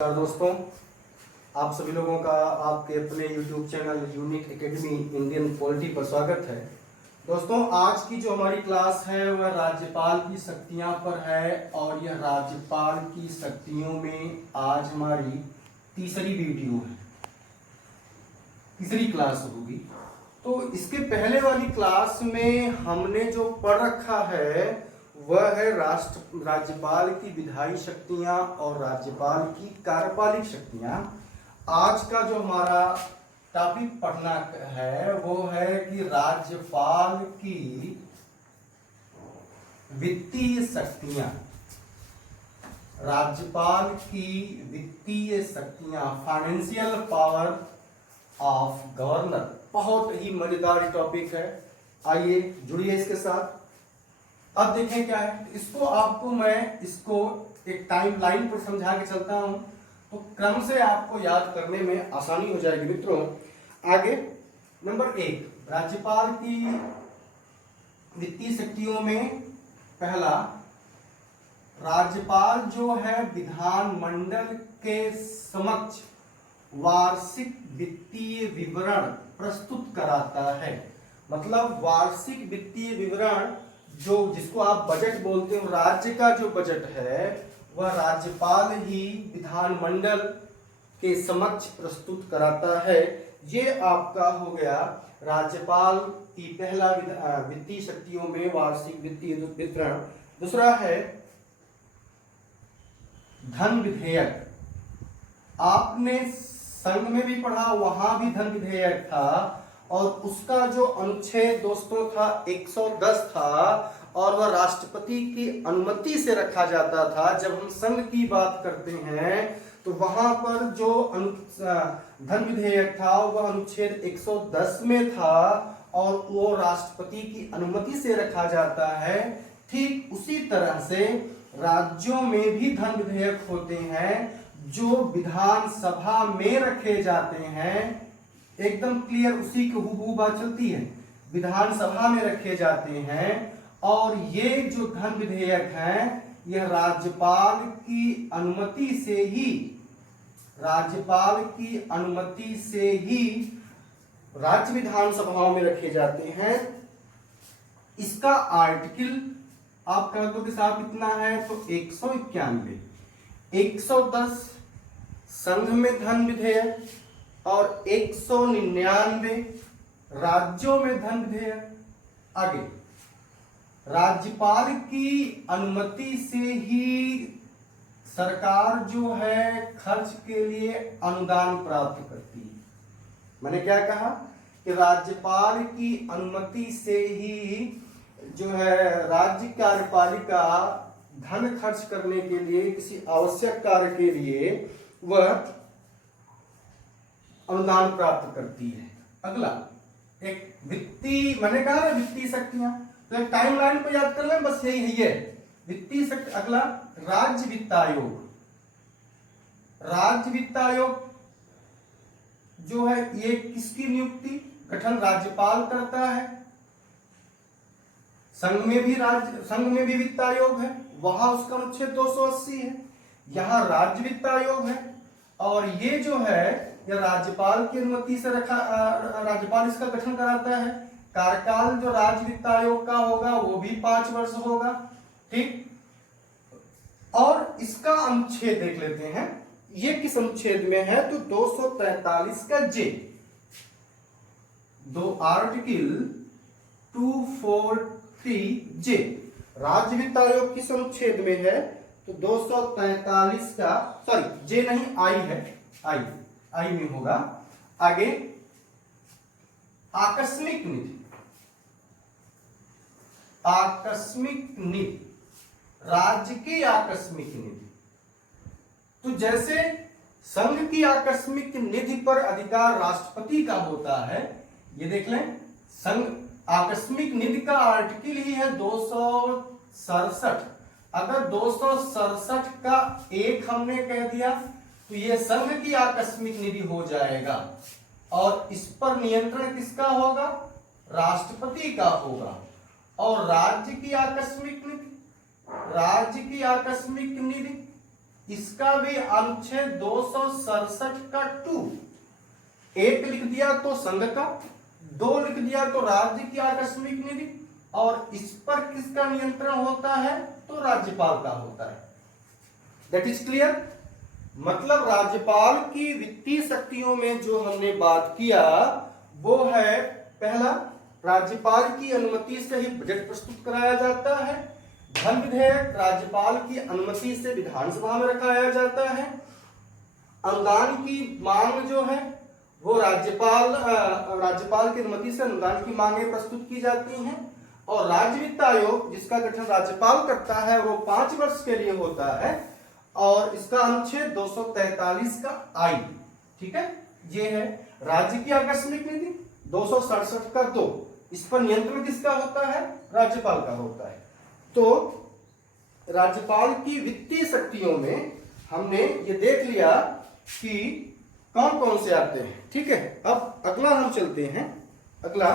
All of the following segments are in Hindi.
नमस्कार दोस्तों, आप सभी लोगों का आपके अपने YouTube channel unique academy Indian polity पर स्वागत है। दोस्तों, आज की जो हमारी क्लास है वह राज्यपाल की शक्तियां पर है और यह राज्यपाल की शक्तियों में आज हमारी तीसरी वीडियो है, तीसरी क्लास होगी। तो इसके पहले वाली क्लास में हमने जो पढ़ रखा है वह है राज्यपाल की विधायी शक्तियां और राज्यपाल की कार्यपालिक शक्तियां। आज का जो हमारा टॉपिक पढ़ना है वो है कि राज्यपाल की वित्तीय शक्तियां, राज्यपाल की वित्तीय शक्तियां, फाइनेंशियल पावर ऑफ गवर्नर। बहुत ही मजेदार टॉपिक है, आइए जुड़िए इसके साथ। अब देखें क्या है, इसको आपको मैं एक टाइम लाइन पर समझा के चलता हूं तो क्रम से आपको याद करने में आसानी हो जाएगी। मित्रों, आगे नंबर 1, राज्यपाल की वित्तीय शक्तियों में पहला, राज्यपाल जो है विधानमंडल के समक्ष वार्षिक वित्तीय विवरण प्रस्तुत कराता है। मतलब वार्षिक वित्तीय विवरण जिसको आप बजट बोलते हो, राज्य का जो बजट है वह राज्यपाल ही विधानमंडल के समक्ष प्रस्तुत कराता है। ये आपका हो गया राज्यपाल की पहला वित्तीय शक्तियों में वार्षिक वित्तीय विवरण। दूसरा है धन विधेयक। आपने संघ में भी पढ़ा, वहां भी धन विधेयक था और उसका जो अनुच्छेद दोस्तों था 110 था और वह राष्ट्रपति की अनुमति से रखा जाता था। जब हम संघ की बात करते हैं तो वहां पर जो धन विधेयक था वह अनुच्छेद 110 में था और वो राष्ट्रपति की अनुमति से रखा जाता है। ठीक उसी तरह से राज्यों में भी धन विधेयक होते हैं जो विधानसभा में रखे जाते हैं। एकदम क्लियर उसी की हूबहू बात चलती है, विधानसभा में रखे जाते हैं। और ये जो धन विधेयक हैं यह राज्यपाल की अनुमति से ही राज्य विधानसभाओं में रखे जाते हैं। इसका आर्टिकल आप कर दो के साथ कितना है तो 191, 110 संघ में धन विधेयक और 199 राज्यों में धन विधेयक। आगे, राज्यपाल की अनुमति से ही सरकार जो है खर्च के लिए अनुदान प्राप्त करती है। मैंने क्या कहा कि राज्यपाल की अनुमति से ही जो है राज्य कार्यपालिका धन खर्च करने के लिए, किसी आवश्यक कार्य के लिए वह अनुदान प्राप्त करती है। अगला एक वित्तीय, मैंने कहा ना वित्तीय शक्तियां, तो एक टाइम लाइन को याद कर लें, बस यही है वित्तीय शक्ति। अगला राज्य वित्त आयोग। राज्य वित्त आयोग जो है ये किसकी नियुक्ति गठन राज्यपाल करता है। संघ में भी वित्त आयोग है, वहां उसका अनुच्छेद 280 है। यहां राज्य वित्त आयोग है और ये जो है यह राज्यपाल की अनुमति से राज्यपाल इसका गठन कराता है। कार्यकाल जो राज्य वित्त आयोग का होगा वो भी 5 वर्ष होगा। ठीक, और इसका अनुच्छेद देख लेते हैं, ये किस अनुच्छेद में है तो 243 का जे, आर्टिकल 243 जे। राज्य वित्त आयोग किस अनुच्छेद में है तो 243 का, सॉरी जे नहीं आई है, आई में होगा। आगे आकस्मिक निधि, राज्य की आकस्मिक निधि। तो जैसे संघ की आकस्मिक निधि पर अधिकार राष्ट्रपति का होता है, ये देख लें, संघ आकस्मिक निधि का आर्टिकल ही है 267। अगर 267 का एक हमने कह दिया तो यह संघ की आकस्मिक निधि हो जाएगा और इस पर नियंत्रण किसका होगा, राष्ट्रपति का होगा। और राज्य की आकस्मिक निधि इसका भी अनुच्छेद 267 का 2, एक लिख दिया तो संघ का, दो लिख दिया तो राज्य की आकस्मिक निधि, और इस पर किसका नियंत्रण होता है? तो राज्यपाल का होता है। That is clear. मतलब राज्यपाल की वित्तीय शक्तियों में जो हमने बात किया वो है, पहला, राज्यपाल की अनुमति से ही बजट प्रस्तुत कराया जाता है। धन विधेयक राज्यपाल की अनुमति से विधानसभा में रखाया जाता है। अनुदान की मांग जो है वो राज्यपाल की अनुमति से अनुदान की मांगें प्रस्तुत की जाती हैं। और राज्य वित्त आयोग जिसका गठन राज्यपाल करता है वो 5 वर्ष के लिए होता है, और इसका अनुच्छेद 243 का आई। ठीक है, ये है राज्य की आकस्मिक निधि। 267 का 2, इस पर नियंत्रण किसका होता है? राज्यपाल का होता है। तो राज्यपाल की वित्तीय शक्तियों में हमने ये देख लिया कि कौन कौन से आते हैं। ठीक है, अब अगला हम चलते हैं। अगला,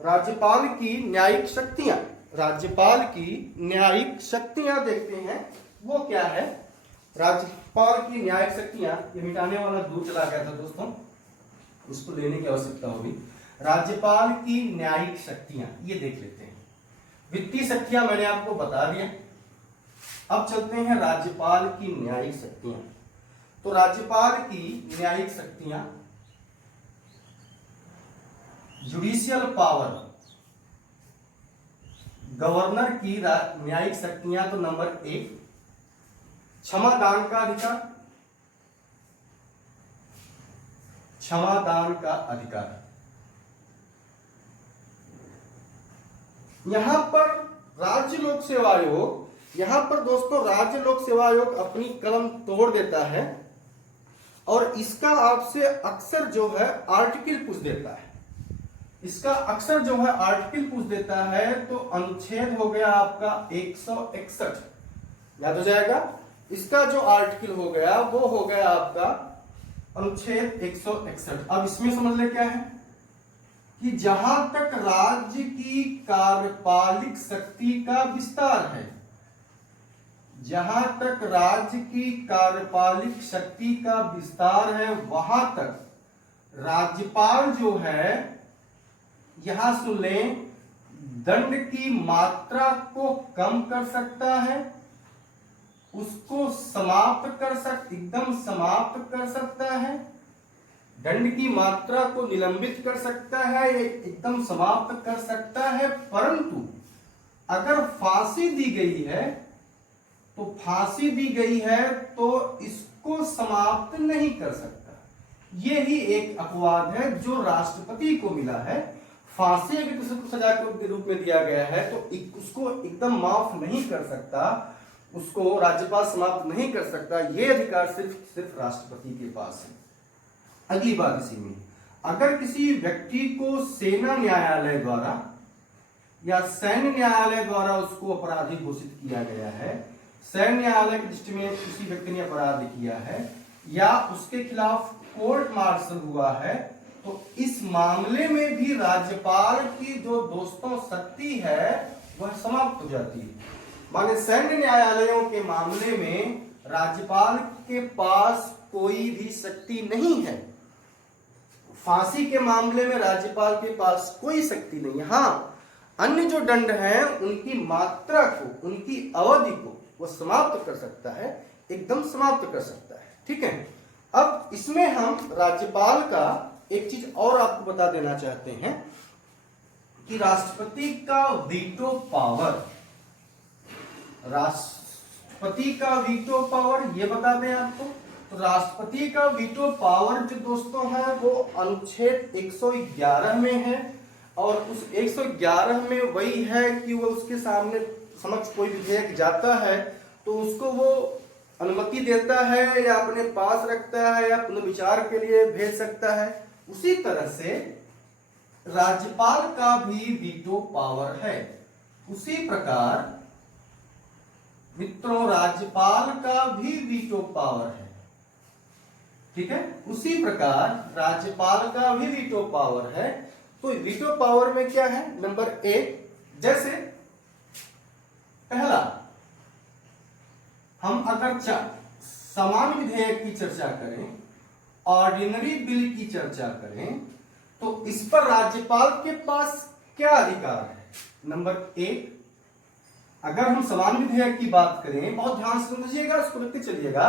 राज्यपाल की न्यायिक शक्तियां। राज्यपाल की न्यायिक शक्तियां देखते हैं, वो क्या है? राज्यपाल की न्यायिक शक्तियां, ये मिटाने वाला दूर चला गया था दोस्तों, उसको लेने की आवश्यकता होगी। राज्यपाल की न्यायिक शक्तियां ये देख लेते हैं। वित्तीय शक्तियां मैंने आपको बता दिया। अब चलते हैं राज्यपाल की न्यायिक शक्तियां। तो राज्यपाल की न्यायिक शक्तियां, जुडिशियल पावर, गवर्नर की न्यायिक शक्तियां, तो नंबर 1, क्षमादान का अधिकार। क्षमादान का अधिकार, यहां पर राज्य लोक सेवा आयोग, यहां पर दोस्तों राज्य लोक सेवा आयोग अपनी कलम तोड़ देता है और इसका आपसे अक्सर जो है आर्टिकल पूछ देता है। इसका अक्सर जो है आर्टिकल पूछ देता है। तो अनुच्छेद हो गया आपका 161, याद हो जाएगा। इसका जो आर्टिकल हो गया वो हो गया आपका अनुच्छेद 161। अब इसमें समझ ले क्या है कि जहां तक राज्य की कार्यपालिक शक्ति का विस्तार है, जहां तक राज्य की कार्यपालिक शक्ति का विस्तार है, वहां तक राज्यपाल जो है, यहां सुन लें, दंड की मात्रा को कम कर सकता है, उसको एकदम समाप्त कर सकता है, दंड की मात्रा को निलंबित कर सकता है, एकदम समाप्त कर सकता है। परंतु अगर फांसी दी गई है तो इसको समाप्त नहीं कर सकता। यही एक अपवाद है जो राष्ट्रपति को मिला है। फांसी अगर किसी को सजा के रूप में दिया गया है तो उसको एकदम माफ नहीं कर सकता, उसको राज्यपाल समाप्त नहीं कर सकता। यह अधिकार सिर्फ राष्ट्रपति के पास है। अगली बात इसी में, अगर किसी व्यक्ति को सेना न्यायालय द्वारा या सैन्य न्यायालय द्वारा उसको अपराधी घोषित किया गया है, सैन्य न्यायालय की दृष्टि में किसी व्यक्ति ने अपराध किया है या उसके खिलाफ कोर्ट मार्शल हुआ है, तो इस मामले में भी राज्यपाल की जो दोस्तों शक्ति है वह समाप्त हो जाती है। माने सैन्य न्यायालयों के मामले में राज्यपाल के पास कोई भी शक्ति नहीं है। फांसी के मामले में राज्यपाल के पास कोई शक्ति नहीं है। हाँ, अन्य जो दंड हैं उनकी मात्रा को, उनकी अवधि को वो समाप्त कर सकता है, एकदम समाप्त कर सकता है। ठीक है, अब इसमें हम राज्यपाल का एक चीज और आपको बता देना चाहते हैं कि राष्ट्रपति का वीटो पावर, राष्ट्रपति का वीटो पावर ये बता दें आपको। तो राष्ट्रपति का वीटो पावर जो दोस्तों है वो अनुच्छेद 111 में है, और उस 111 में वही है कि वो उसके समक्ष कोई विधेयक जाता है तो उसको वो अनुमति देता है या अपने पास रखता है या पुनर्विचार के लिए भेज सकता है। उसी तरह से राज्यपाल का भी वीटो पावर है। उसी प्रकार मित्रों राज्यपाल का भी वीटो पावर है। ठीक है, उसी प्रकार राज्यपाल का भी वीटो पावर है। तो वीटो पावर में क्या है? नंबर 1, जैसे पहला, हम अगर सामान्य विधेयक की चर्चा करें, ऑर्डिनरी बिल की चर्चा करें, तो इस पर राज्यपाल के पास क्या अधिकार है? नंबर एक, अगर हम समान विधेयक की बात करें, बहुत ध्यान से समझिएगा, उसको लिखते चलिएगा।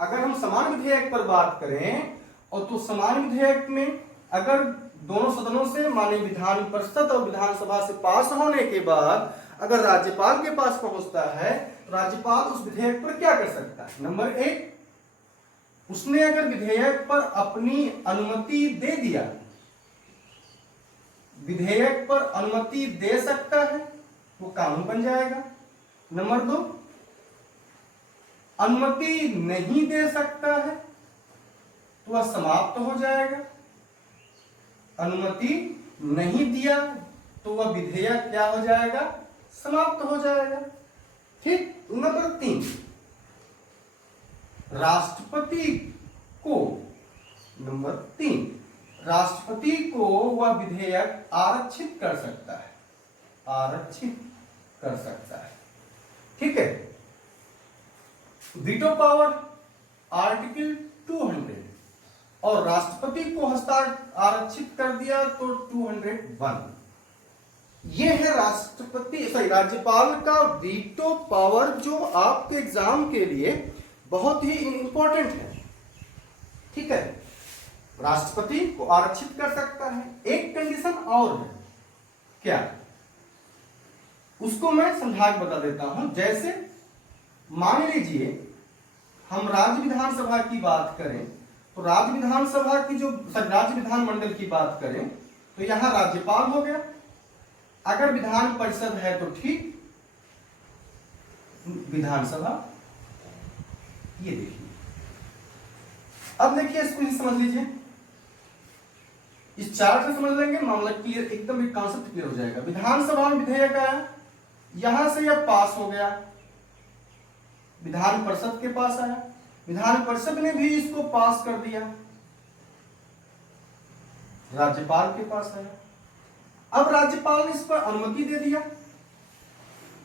अगर हम समान विधेयक पर बात करें और तो समान विधेयक में अगर दोनों सदनों से माने विधान परिषद और विधानसभा से पास होने के बाद अगर राज्यपाल के पास पहुंचता है, राज्यपाल उस विधेयक पर क्या कर सकता है? नंबर एक, उसने अगर विधेयक पर अपनी अनुमति दे दिया, विधेयक पर अनुमति दे सकता है, वो कानून बन जाएगा। नंबर दो, अनुमति नहीं दे सकता है तो वह समाप्त हो जाएगा। अनुमति नहीं दिया तो वह विधेयक क्या हो जाएगा? समाप्त हो जाएगा। ठीक। नंबर तीन, राष्ट्रपति को, नंबर तीन, राष्ट्रपति को वह विधेयक आरक्षित कर सकता है, आरक्षित कर सकता है। ठीक है। वीटो पावर आर्टिकल 200 और राष्ट्रपति को हस्ताक्षर आरक्षित कर दिया तो 201। यह है राज्यपाल का वीटो पावर, जो आपके एग्जाम के लिए बहुत ही इंपॉर्टेंट है। ठीक है, राष्ट्रपति को आरक्षित कर सकता है। एक कंडीशन और है, क्या? उसको मैं समझा के बता देता हूं। जैसे मान लीजिए हम राज्य विधानसभा की बात करें तो राज्य विधानसभा की जो राज्य विधानमंडल की बात करें तो यहां राज्यपाल हो गया। अगर विधान परिषद है तो ठीक, विधानसभा, ये देखिए। अब देखिए, इसको ही समझ लीजिए, इस चार्ट से समझ लेंगे, मामला क्लियर, एकदम एक कॉन्सेप्ट क्लियर हो जाएगा। विधानसभा में विधेयक आया, यहां से यह पास हो गया, विधान परिषद के पास आया, विधान परिषद ने भी इसको पास कर दिया, राज्यपाल के पास आया। अब राज्यपाल ने इस पर अनुमति दे दिया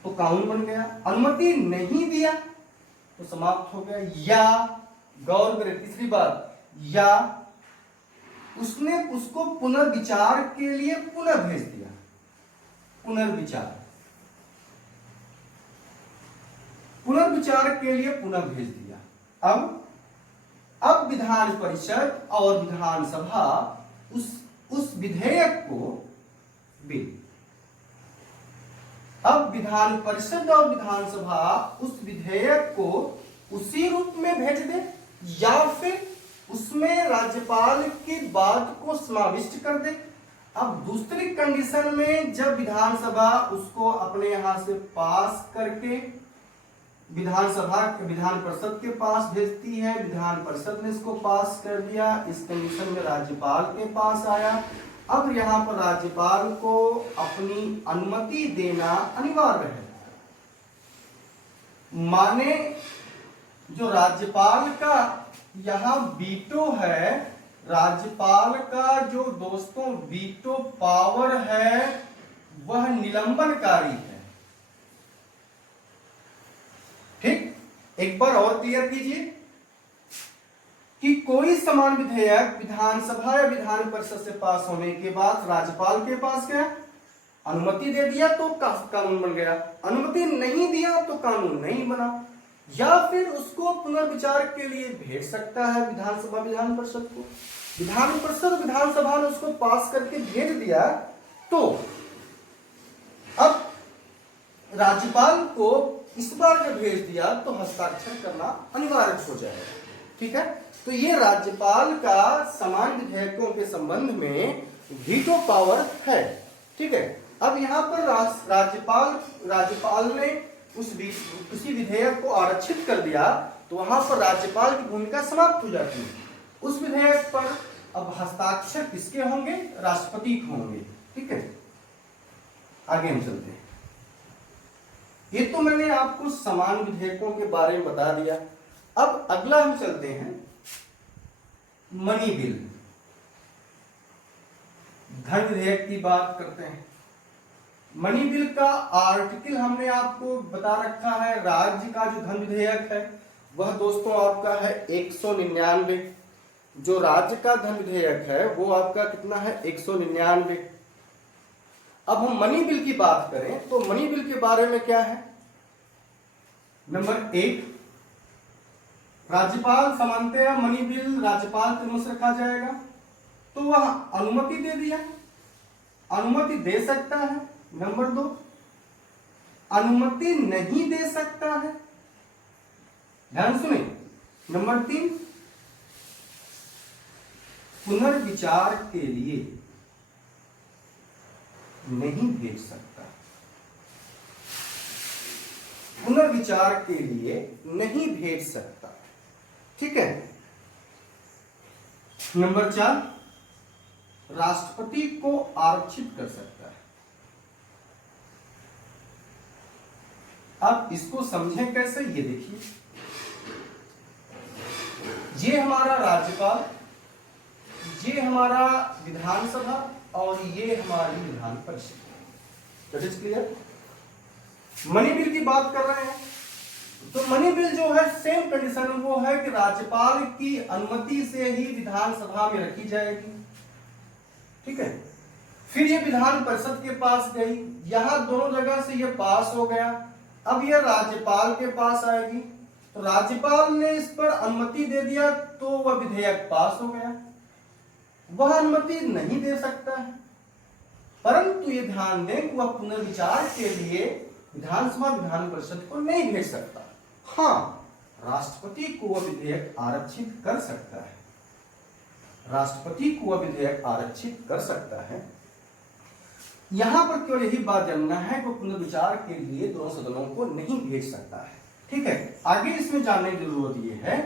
तो कानून बन गया, अनुमति नहीं दिया तो समाप्त हो गया। या गौर करें, तीसरी बात, या उसने उसको पुनर्विचार के लिए पुनः भेज दिया, पुनर्विचार, पुनर्विचार के लिए पुनः भेज दिया। अब विधान परिषद और विधानसभा उस विधेयक को बिल, अब विधान परिषद और विधानसभा उस विधेयक को उसी रूप में भेज दे या फिर उसमें राज्यपाल की बात को समाविष्ट कर दे। अब दूसरी कंडीशन में जब विधानसभा उसको अपने यहां से पास करके विधानसभा विधान परिषद के पास भेजती है, विधान परिषद ने इसको पास कर दिया, इस कंडीशन में राज्यपाल के पास आया। अब यहां पर राज्यपाल को अपनी अनुमति देना अनिवार्य है। माने जो राज्यपाल का यहां वीटो है, राज्यपाल का जो दोस्तों वीटो पावर है वह निलंबनकारी है। ठीक, एक बार और क्लियर कीजिए कि कोई समान विधेयक विधानसभा या विधान परिषद से पास होने के बाद राज्यपाल के पास गया, अनुमति दे दिया तो कानून बन गया, अनुमति नहीं दिया तो कानून नहीं बना। या फिर उसको पुनर्विचार के लिए भेज सकता है विधानसभा विधान परिषद को, विधान परिषद विधानसभा ने उसको पास करके भेज दिया तो अब राज्यपाल को इस बार जब भेज दिया तो हस्ताक्षर करना अनिवार्य हो जाएगा। ठीक है, तो ये राज्यपाल का समान विधेयकों के संबंध में वीटो पावर है। ठीक है, अब यहां पर राज्यपाल ने उसी विधेयक को आरक्षित कर दिया तो वहां पर राज्यपाल की भूमिका समाप्त हो जाती है। उस विधेयक पर अब हस्ताक्षर किसके होंगे? राष्ट्रपति के होंगे। ठीक है, आगे हम चलते हैं। ये तो मैंने आपको समान विधेयकों के बारे में बता दिया। अब अगला हम चलते हैं मनी बिल, धन विधेयक की बात करते हैं। मनी बिल का आर्टिकल हमने आपको बता रखा है। राज्य का जो धन विधेयक है वह दोस्तों आपका है 199। जो राज्य का धन विधेयक है वो आपका कितना है 199। अब हम मनी बिल की बात करें तो मनी बिल के बारे में क्या है, नंबर 1, राज्यपाल सामान्यतया मनी बिल राज्यपाल के समक्ष रखा जाएगा, तो वह अनुमति दे दिया, अनुमति दे सकता है। नंबर 2, अनुमति नहीं दे सकता है, ध्यान सुने। नंबर 3, पुनर्विचार के लिए नहीं भेज सकता, पुनर्विचार के लिए नहीं भेज सकता, ठीक है। नंबर 4, राष्ट्रपति को आरक्षित कर सकता है। अब इसको समझें कैसे, ये देखिए, ये हमारा राज्यपाल, ये हमारा विधानसभा और ये हमारी Vidhan Parishad. That is clear. Money bill की बात कर रहे हैं तो मनी बिल जो है सेम कंडीशन वो है कि राज्यपाल की अनुमति से ही विधानसभा में रखी जाएगी, ठीक है। फिर ये विधान परिषद के पास गई, यहां दोनों जगह से ये पास हो गया, अब ये राज्यपाल के पास आएगी, तो राज्यपाल ने इस पर अनुमति दे दिया तो वह विधेयक पास हो गया। वह अनुमति नहीं दे सकता है, परंतु ये ध्यान दें कि वह पुनर्विचार के लिए विधानसभा विधान परिषद को नहीं भेज सकता। हाँ, राष्ट्रपति को वह विधेयक आरक्षित कर सकता है, राष्ट्रपति को वह विधेयक आरक्षित कर सकता है। यहां पर केवल यही बात जानना है कि पुनर्विचार के लिए दोनों सदनों को नहीं भेज सकता है, ठीक है। आगे इसमें जानने की जरूरत यह है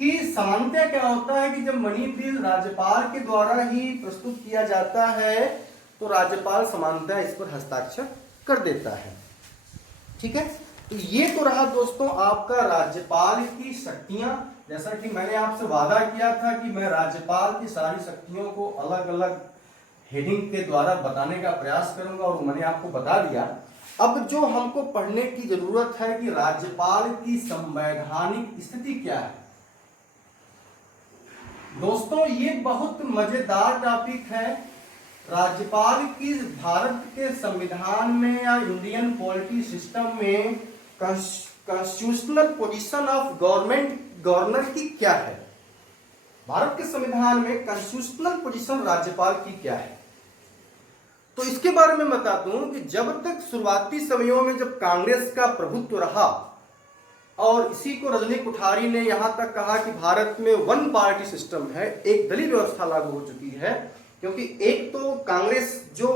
कि सामान्यतः क्या होता है कि जब मनी बिल राज्यपाल के द्वारा ही प्रस्तुत किया जाता है तो राज्यपाल सामान्यतः इस पर हस्ताक्षर कर देता है, ठीक है। तो ये तो रहा दोस्तों आपका राज्यपाल की शक्तियां। जैसा कि मैंने आपसे वादा किया था कि मैं राज्यपाल की सारी शक्तियों को अलग अलग हेडिंग के द्वारा बताने का प्रयास करूंगा और मैंने आपको बता दिया। अब जो हमको पढ़ने की जरूरत है कि राज्यपाल की संवैधानिक स्थिति क्या है। दोस्तों ये बहुत मजेदार टॉपिक है। राज्यपाल की भारत के संविधान में या इंडियन पॉलिटी सिस्टम में कॉन्स्टिट्यूशनल पोजीशन ऑफ गवर्नर की क्या है। भारत के संविधान में कॉन्स्टिट्यूशनल पोजीशन राज्यपाल की क्या है, तो इसके बारे में बता दूं कि जब तक शुरुआती समयों में जब कांग्रेस का प्रभुत्व रहा और इसी को रजनी कुठारी ने यहां तक कहा कि भारत में वन पार्टी सिस्टम है, एक दलीय व्यवस्था लागू हो चुकी है, क्योंकि एक तो कांग्रेस जो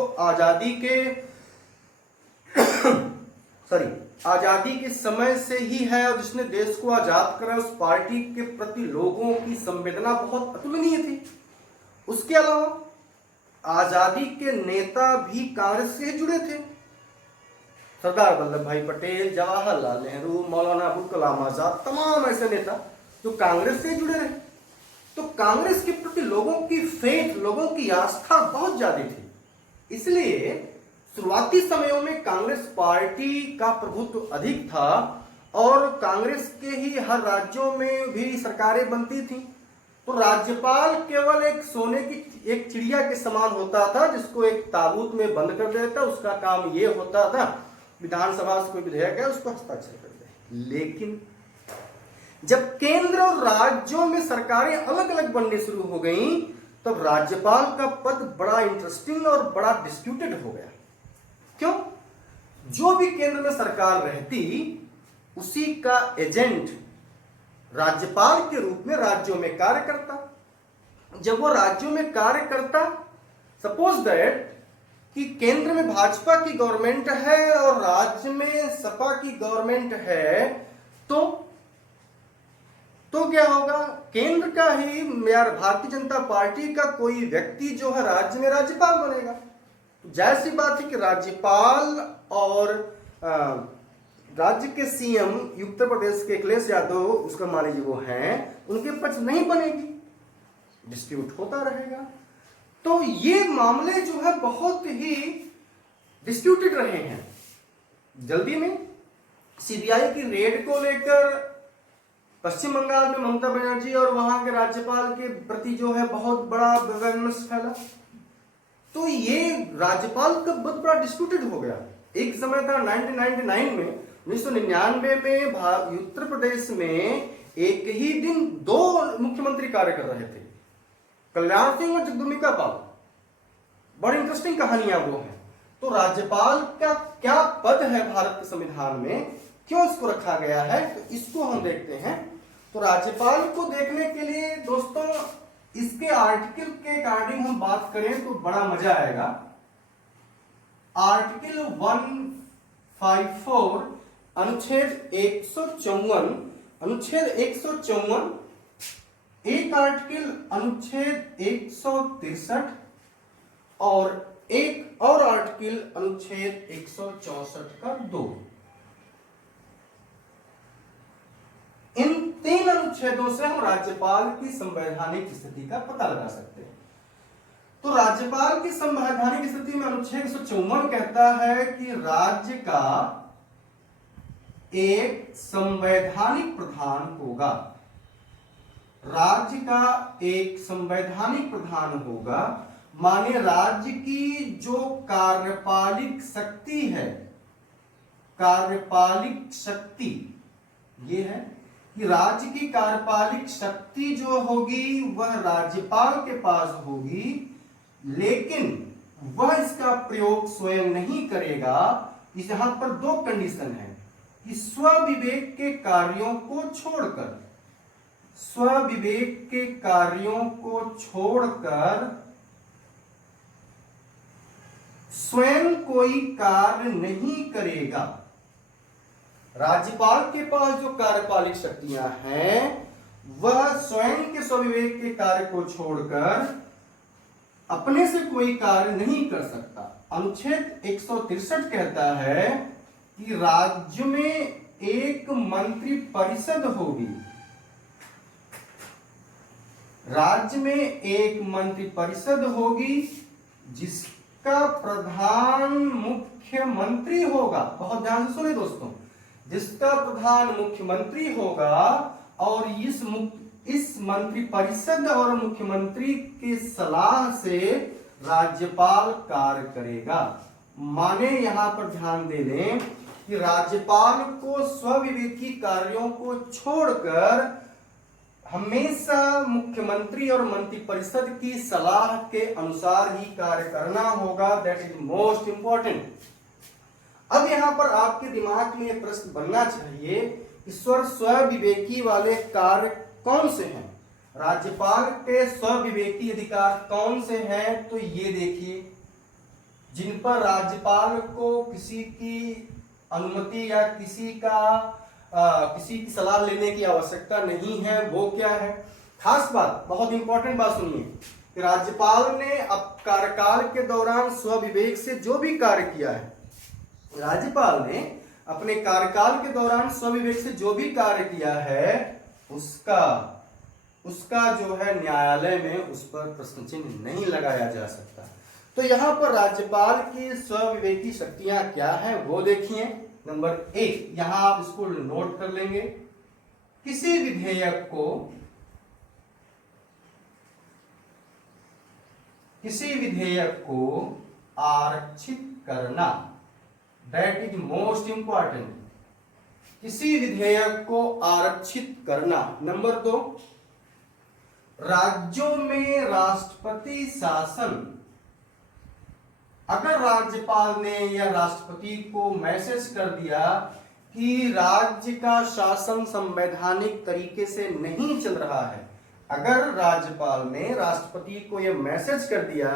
आजादी के समय से ही है और जिसने देश को आजाद करा, उस पार्टी के प्रति लोगों की संवेदना बहुत अतुलनीय थी। उसके अलावा आजादी के नेता भी कांग्रेस से जुड़े थे। सरदार वल्लभ भाई पटेल, जवाहरलाल नेहरू, मौलाना अबुल कलाम आजाद, तमाम ऐसे नेता जो कांग्रेस से जुड़े रहे। तो कांग्रेस के प्रति लोगों की फेथ, लोगों की आस्था बहुत ज्यादा थी। इसलिए शुरुआती समयों में कांग्रेस पार्टी का प्रभुत्व अधिक था और कांग्रेस के ही हर राज्यों में भी सरकारें बनती थी। तो राज्यपाल केवल एक सोने की एक चिड़िया के समान होता था जिसको एक ताबूत में बंद कर देता। उसका काम ये होता था विधानसभा से कोई विधेयक है उसको हस्ताक्षर कर दे। लेकिन जब केंद्र और राज्यों में सरकारें अलग अलग बनने शुरू हो गईं, तब राज्यपाल का पद बड़ा इंटरेस्टिंग और बड़ा डिस्प्यूटेड हो गया। क्यों? जो भी केंद्र में सरकार रहती उसी का एजेंट राज्यपाल के रूप में राज्यों में कार्य करता। जब वो राज्यों में कार्य करता, सपोज दैट कि केंद्र में भाजपा की गवर्नमेंट है और राज्य में सपा की गवर्नमेंट है, तो क्या होगा, केंद्र का ही भारतीय जनता पार्टी का कोई व्यक्ति जो है राज्य में राज्यपाल बनेगा। तो जाहिर सी बात है कि राज्यपाल और राज्य के सीएम उत्तर प्रदेश के अखिलेश यादव, उसका मान लीजिए वो हैं, उनके पक्ष नहीं बनेगी, डिस्प्यूट होता रहेगा। तो ये मामले जो है बहुत ही डिस्प्यूटेड रहे हैं। जल्दी में सीबीआई की रेड को लेकर पश्चिम बंगाल में ममता बनर्जी और वहां के राज्यपाल के प्रति जो है बहुत बड़ा विमर्श फैला। तो ये राज्यपाल का बहुत बड़ा डिस्प्यूटेड हो गया। एक समय था 1999 में, 1999 में उत्तर प्रदेश में एक ही दिन 2 मुख्यमंत्री कार्य कर रहे थे, कल्याण सिंह और जगदम्बिका पाल। बड़ी इंटरेस्टिंग कहानियां वो हैं। तो राज्यपाल का क्या पद है भारत के संविधान में, क्यों इसको रखा गया है, तो इसको हम देखते हैं। तो राज्यपाल को देखने के लिए दोस्तों इसके आर्टिकल के अकॉर्डिंग हम बात करें तो बड़ा मजा आएगा। आर्टिकल 154 अनुच्छेद 154, अनुच्छेद 154, एक आर्टिकल अनुच्छेद 163 और एक और आर्टिकल अनुच्छेद 164 का 2। इन 3 अनुच्छेदों से हम राज्यपाल की संवैधानिक स्थिति का पता लगा सकते हैं। तो राज्यपाल की संवैधानिक स्थिति में अनुच्छेद 154 कहता है कि राज्य का एक संवैधानिक प्रधान होगा। राज्य का एक संवैधानिक प्रधान होगा, माने राज्य की जो कार्यपालिक शक्ति है, कार्यपालिक शक्ति ये है कि राज्य की कार्यपालिक शक्ति जो होगी वह राज्यपाल के पास होगी, लेकिन वह इसका प्रयोग स्वयं नहीं करेगा। इस यहां पर 2 कंडीशन है कि स्वविवेक के कार्यों को छोड़कर, स्वविवेक के कार्यों को छोड़कर स्वयं कोई कार्य नहीं करेगा। राज्यपाल के पास जो कार्यपालिक शक्तियां हैं वह स्वयं के स्वविवेक के कार्य को छोड़कर अपने से कोई कार्य नहीं कर सकता। अनुच्छेद 163 कहता है कि राज्य में एक मंत्री परिषद होगी, राज्य में एक मंत्री परिषद होगी जिसका प्रधान मुख्यमंत्री होगा। बहुत ध्यान से सुने दोस्तों, जिसका प्रधान मुख्यमंत्री होगा और इस मंत्री परिषद और मुख्यमंत्री की सलाह से राज्यपाल कार्य करेगा। माने यहां पर ध्यान दे लें कि राज्यपाल को स्वविवेकी कार्यों को छोड़कर हमेशा मुख्यमंत्री और मंत्री परिषद की सलाह के अनुसार ही कार्य करना होगा। That is most important. अब यहां पर आपके दिमाग में यह प्रश्न बनना चाहिए कि स्वविवेकी वाले कार्य कौन से हैं, राज्यपाल के स्वविवेकी अधिकार कौन से हैं। तो ये देखिए, जिन पर राज्यपाल को किसी की अनुमति या किसी की सलाह लेने की आवश्यकता नहीं है, वो क्या है। खास बात, बहुत इंपॉर्टेंट बात सुनिए कि राज्यपाल ने अब कार्यकाल के दौरान स्वविवेक से जो भी कार्य किया है, राज्यपाल ने अपने कार्यकाल के दौरान स्वविवेक से जो भी कार्य किया है उसका जो है न्यायालय में उस पर प्रश्न चिन्ह नहीं लगाया जा सकता। तो यहां पर राज्यपाल की स्वविवेकी शक्तियां क्या हैं वो देखिए। नंबर 1, यहां आप इसको नोट कर लेंगे, किसी विधेयक को आरक्षित करना। दैट इज मोस्ट इंपॉर्टेंट, किसी विधेयक को आरक्षित करना। नंबर 2, राज्यों में राष्ट्रपति शासन। अगर राज्यपाल ने या राष्ट्रपति को मैसेज कर दिया कि राज्य का शासन संवैधानिक तरीके से नहीं चल रहा है, अगर राज्यपाल ने राष्ट्रपति को यह मैसेज कर दिया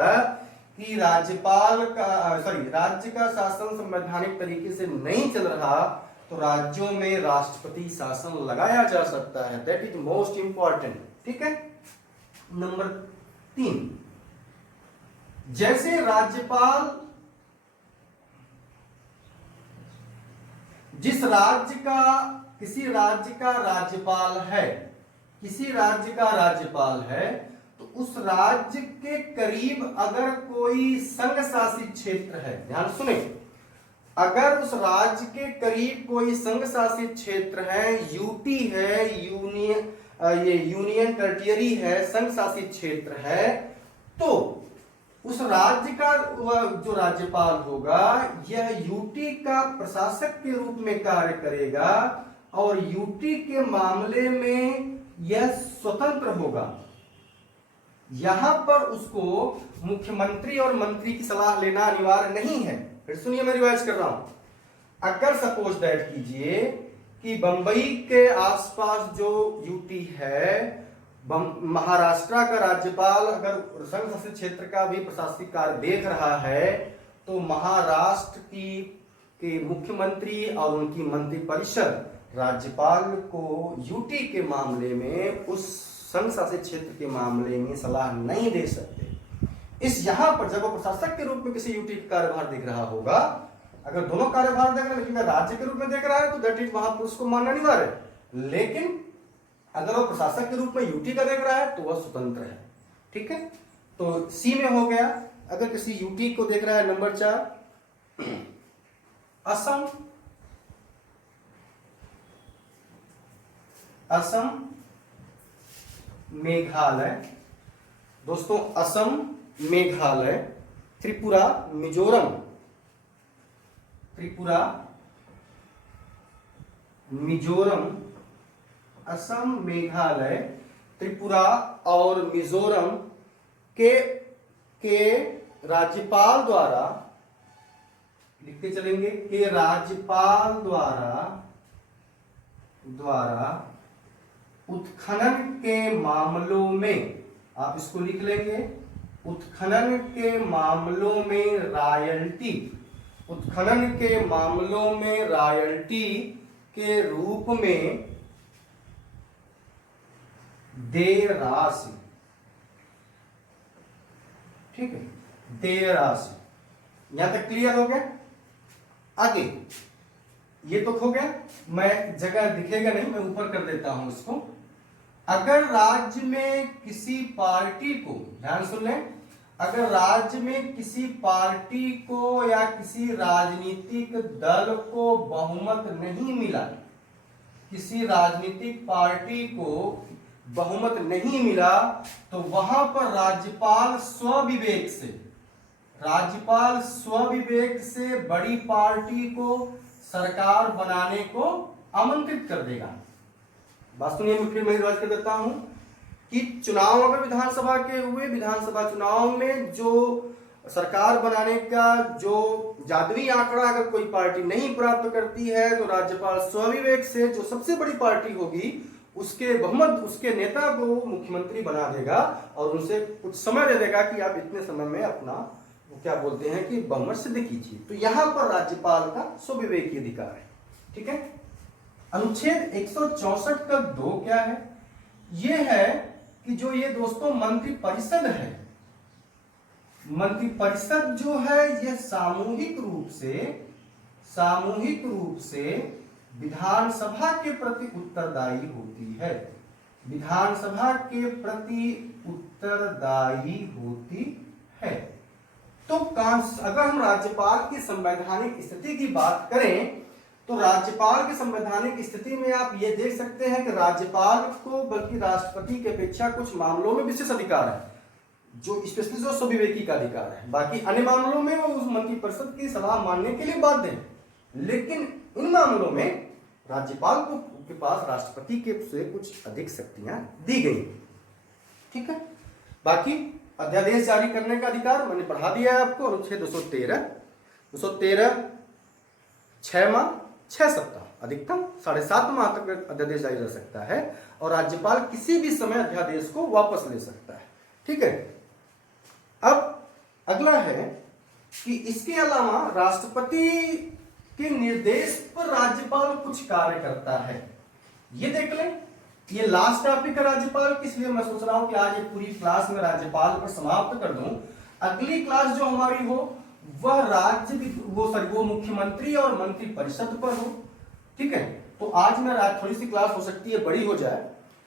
कि राज्य का शासन संवैधानिक तरीके से नहीं चल रहा, तो राज्यों में राष्ट्रपति शासन लगाया जा सकता है। That is most important. ठीक है। नंबर 3, जैसे राज्यपाल जिस राज्य का किसी राज्य का राज्यपाल है, तो उस राज्य के करीब अगर कोई संघ शासित क्षेत्र है, ध्यान सुने, अगर उस राज्य के करीब कोई संघ शासित क्षेत्र है, यूटी है, यूनियन टेरिटरी है, संघ शासित क्षेत्र है, तो उस राज्य का जो राज्यपाल होगा यह यूटी का प्रशासक के रूप में कार्य करेगा और यूटी के मामले में यह स्वतंत्र होगा। यहां पर उसको मुख्यमंत्री और मंत्री की सलाह लेना अनिवार्य नहीं है। फिर सुनिए, मैं रिवाइज कर रहा हूं। अगर सपोज दैट कीजिए कि बंबई के आसपास जो यूटी है, महाराष्ट्र का राज्यपाल अगर संघ शासित क्षेत्र का भी प्रशासनिक कार्य देख रहा है, तो महाराष्ट्र के मुख्यमंत्री और उनकी मंत्रिपरिषद राज्यपाल को यूटी के मामले में, उस संघ शासित क्षेत्र के मामले में सलाह नहीं दे सकते। इस यहां पर जब वो प्रशासक के रूप में किसी यूटी का कार्यभार देख रहा होगा, अगर दोनों कार्यभार देख रहे हैं लेकिन राज्य के रूप में देख रहा है, तो दैट इज वहां पर उसको मानना अनिवार्य है। लेकिन अगर वो प्रशासक के रूप में यूटी का देख रहा है तो वह स्वतंत्र है। ठीक है, तो सी में हो गया। अगर किसी यूटी को देख रहा है, नंबर 4 असम, असम, मेघालय, दोस्तों असम, मेघालय, त्रिपुरा, मिजोरम, त्रिपुरा, मिजोरम, असम, मेघालय, त्रिपुरा और मिजोरम के राज्यपाल द्वारा, लिखते चलेंगे, के राज्यपाल द्वारा उत्खनन के मामलों में, आप इसको लिख लेंगे, उत्खनन के मामलों में रायल्टी, उत्खनन के मामलों में रायल्टी के रूप में देय राशि। ठीक है, देय राशि। यहां तक क्लियर हो गया? आगे ये तो हो गया, मैं जगह दिखेगा नहीं, मैं ऊपर कर देता हूं इसको। अगर राज्य में किसी पार्टी को, ध्यान सुन लें, अगर राज्य में किसी पार्टी को या किसी राजनीतिक दल को बहुमत नहीं मिला, किसी राजनीतिक पार्टी को बहुमत नहीं मिला, तो वहां पर राज्यपाल स्वविवेक से बड़ी पार्टी को सरकार बनाने को आमंत्रित कर देगा। बात सुनिए, मैं फिर रिवाइज कर देता हूं कि चुनाव अगर विधानसभा के हुए, विधानसभा चुनाव में जो सरकार बनाने का जो जादुई आंकड़ा अगर कोई पार्टी नहीं प्राप्त करती है, तो राज्यपाल स्वविवेक से जो सबसे बड़ी पार्टी होगी उसके बहुमत, उसके नेता को मुख्यमंत्री बना देगा और उनसे कुछ समय दे देगा कि आप इतने समय में अपना, वो क्या बोलते हैं कि बहुमत सिद्ध कीजिए। तो यहां पर राज्यपाल का स्वविवेकी अधिकार है। ठीक है, अनुच्छेद 164 का 2 क्या है? यह है कि जो ये दोस्तों मंत्रिपरिषद है, मंत्रिपरिषद जो है यह सामूहिक रूप से विधानसभा के प्रति उत्तरदायी होती है, विधानसभा के प्रति उत्तरदायी होती है। तो अगर हम राज्यपाल की संवैधानिक स्थिति की बात करें, तो राज्यपाल की संवैधानिक स्थिति में आप ये देख सकते हैं कि राज्यपाल को बल्कि राष्ट्रपति की अपेक्षा कुछ मामलों में विशेष अधिकार है, जो स्पेशली जो स्वविवेकी का अधिकार है। बाकी अन्य मामलों में वो उस मंत्रिपरिषद की सलाह मानने के लिए बाध्य है, लेकिन इन मामलों में राज्यपाल को के पास राष्ट्रपति के से कुछ अधिक शक्तियां दी गई। ठीक है, बाकी अध्यादेश जारी करने का अधिकार मैंने पढ़ा दिया है आपको, अनुच्छेद 213 6 माह 6 सप्ताह, अधिकतम 7.5 माह तक अध्यादेश जारी रह सकता है और राज्यपाल किसी भी समय अध्यादेश को वापस ले सकता है। ठीक है, अब अगला है कि इसके अलावा राष्ट्रपति के निर्देश पर राज्यपाल कुछ कार्य करता है। ये देख लें, ये लास्ट टॉपिक है राज्यपाल की, इसलिए मैं सोच रहा हूं कि आज ये पूरी क्लास में राज्यपाल पर समाप्त कर दूं। अगली क्लास जो हमारी हो वह वो मुख्यमंत्री और मंत्रिपरिषद पर हो। ठीक है, तो आज मैं थोड़ी सी क्लास हो सकती है बड़ी हो जाए,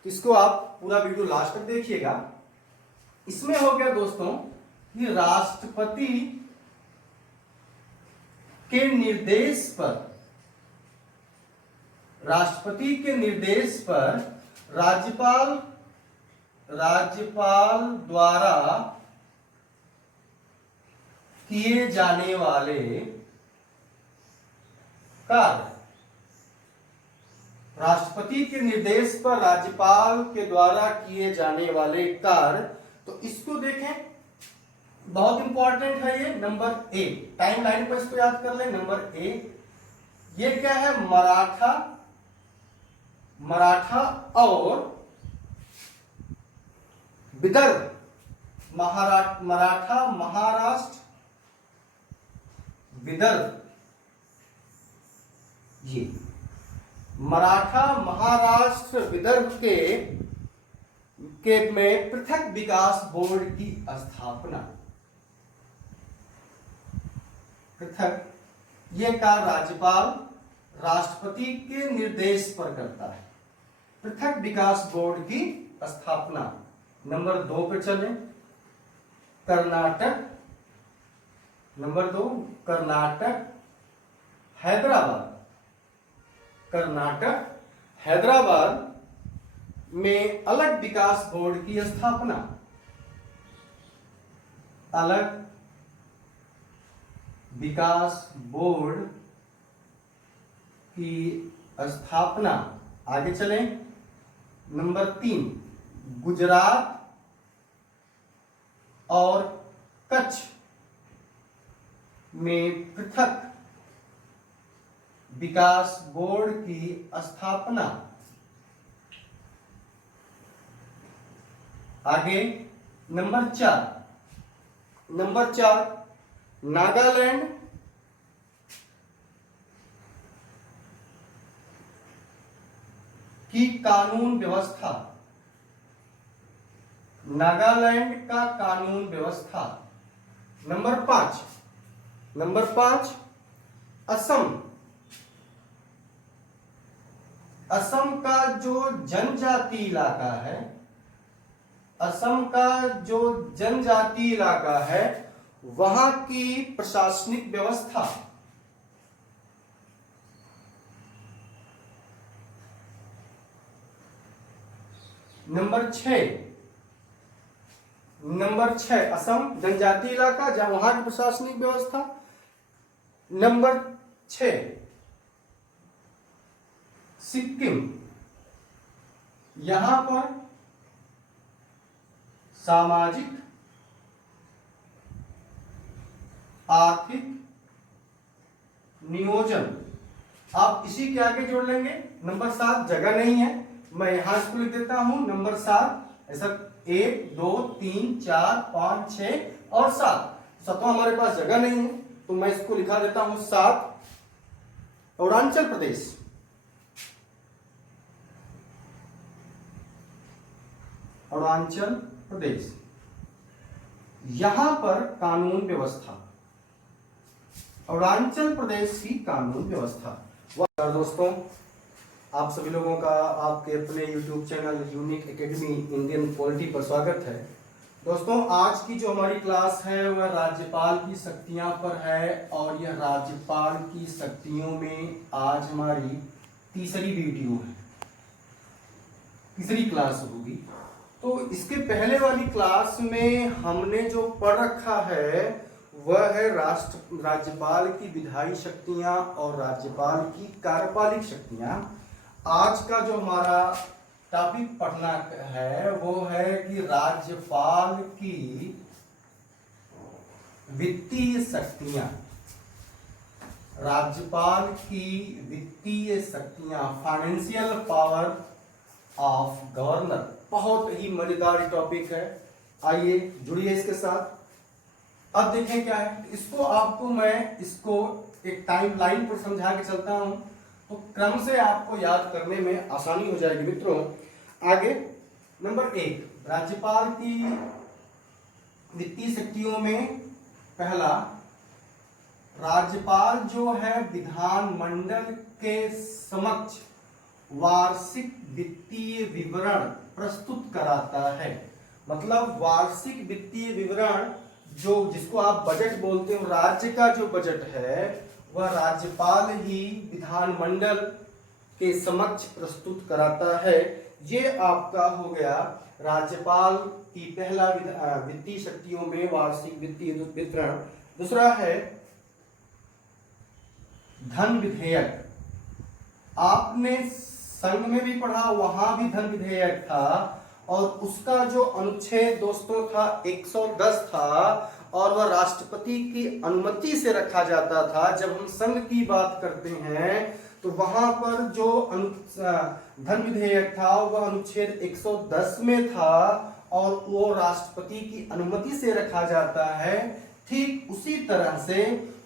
तो इसको आप पूरा वीडियो लास्ट तक देखिएगा। इसमें हो गया दोस्तों कि के निर्देश पर, राष्ट्रपति के निर्देश पर राज्यपाल द्वारा किए जाने वाले कार्य, राष्ट्रपति के निर्देश पर राज्यपाल के द्वारा किए जाने वाले कार्य। तो इसको देखें, बहुत इंपॉर्टेंट है ये। नंबर ए, टाइम लाइन पर इसको याद कर लें। नंबर ए, ये क्या है? मराठा और विदर्भ, मराठा, महाराष्ट्र, विदर्भ, ये मराठा, महाराष्ट्र, विदर्भ के में पृथक विकास बोर्ड की स्थापना, पृथक, ये कार्य राज्यपाल राष्ट्रपति के निर्देश पर करता है। पृथक विकास बोर्ड की स्थापना। नंबर 2 पे चले, कर्नाटक। नंबर 2, कर्नाटक, हैदराबाद। कर्नाटक, हैदराबाद में अलग विकास बोर्ड की स्थापना, अलग विकास बोर्ड की स्थापना। आगे चलें। नंबर 3, गुजरात और कच्छ में पृथक विकास बोर्ड की स्थापना। आगे नंबर 4, नागालैंड की कानून व्यवस्था, नागालैंड का कानून व्यवस्था। नंबर 5, असम का जो जनजाति इलाका है, असम का जो जनजाति इलाका है, वहां की प्रशासनिक व्यवस्था। नंबर 6, असम जनजाति इलाका, जहां वहां की प्रशासनिक व्यवस्था। नंबर 6, सिक्किम, यहां पर सामाजिक, आर्थिक नियोजन। आप इसी के आगे जोड़ लेंगे। नंबर 7 जगह नहीं है, मैं यहां इसको लिख देता हूं। नंबर 7 ऐसा 1 2 3 4 5 6 और 7, सातवां हमारे पास जगह नहीं है, तो मैं इसको लिखा देता हूं 7। अरुणाचल प्रदेश, अरुणाचल प्रदेश, यहां पर कानून व्यवस्था, अरुणाचल प्रदेश की कानून व्यवस्था। दोस्तों, आप सभी लोगों का आपके अपने YouTube channel unique academy Indian polity पर स्वागत है। दोस्तों, आज की जो हमारी क्लास है वह राज्यपाल की शक्तियां पर है, और यह राज्यपाल की शक्तियों में आज हमारी तीसरी वीडियो है, तीसरी क्लास होगी। तो इसके पहले वाली क्लास में हमने जो पढ़ रखा है वह है राज्यपाल की विधायी शक्तियां और राज्यपाल की कार्यपालिक शक्तियां। आज का जो हमारा टॉपिक पढ़ना है वो है कि राज्यपाल की वित्तीय शक्तियां, राज्यपाल की वित्तीय शक्तियां, फाइनेंशियल पावर ऑफ गवर्नर। बहुत ही मजेदार टॉपिक है, आइए जुड़िए इसके साथ। अब देखें क्या है, इसको आपको मैं इसको एक टाइम लाइन पर समझा के चलता हूं, तो क्रम से आपको याद करने में आसानी हो जाएगी मित्रों। आगे नंबर 1, राज्यपाल की वित्तीय शक्तियों में पहला, राज्यपाल जो है विधानमंडल के समक्ष वार्षिक वित्तीय विवरण प्रस्तुत कराता है। मतलब वार्षिक वित्तीय विवरण, जो जिसको आप बजट बोलते हो, राज्य का जो बजट है वह राज्यपाल ही विधानमंडल के समक्ष प्रस्तुत कराता है। ये आपका हो गया राज्यपाल की पहला वित्तीय शक्तियों में वार्षिक वित्तीय वितरण। दूसरा है धन विधेयक। आपने संघ में भी पढ़ा, वहां भी धन विधेयक था और उसका जो अनुच्छेद दोस्तों था 110 था और वह राष्ट्रपति की अनुमति से रखा जाता था। जब हम संघ की बात करते हैं तो वहां पर जो धन विधेयक था वह अनुच्छेद 110 में था और वो राष्ट्रपति की अनुमति से रखा जाता है। ठीक उसी तरह से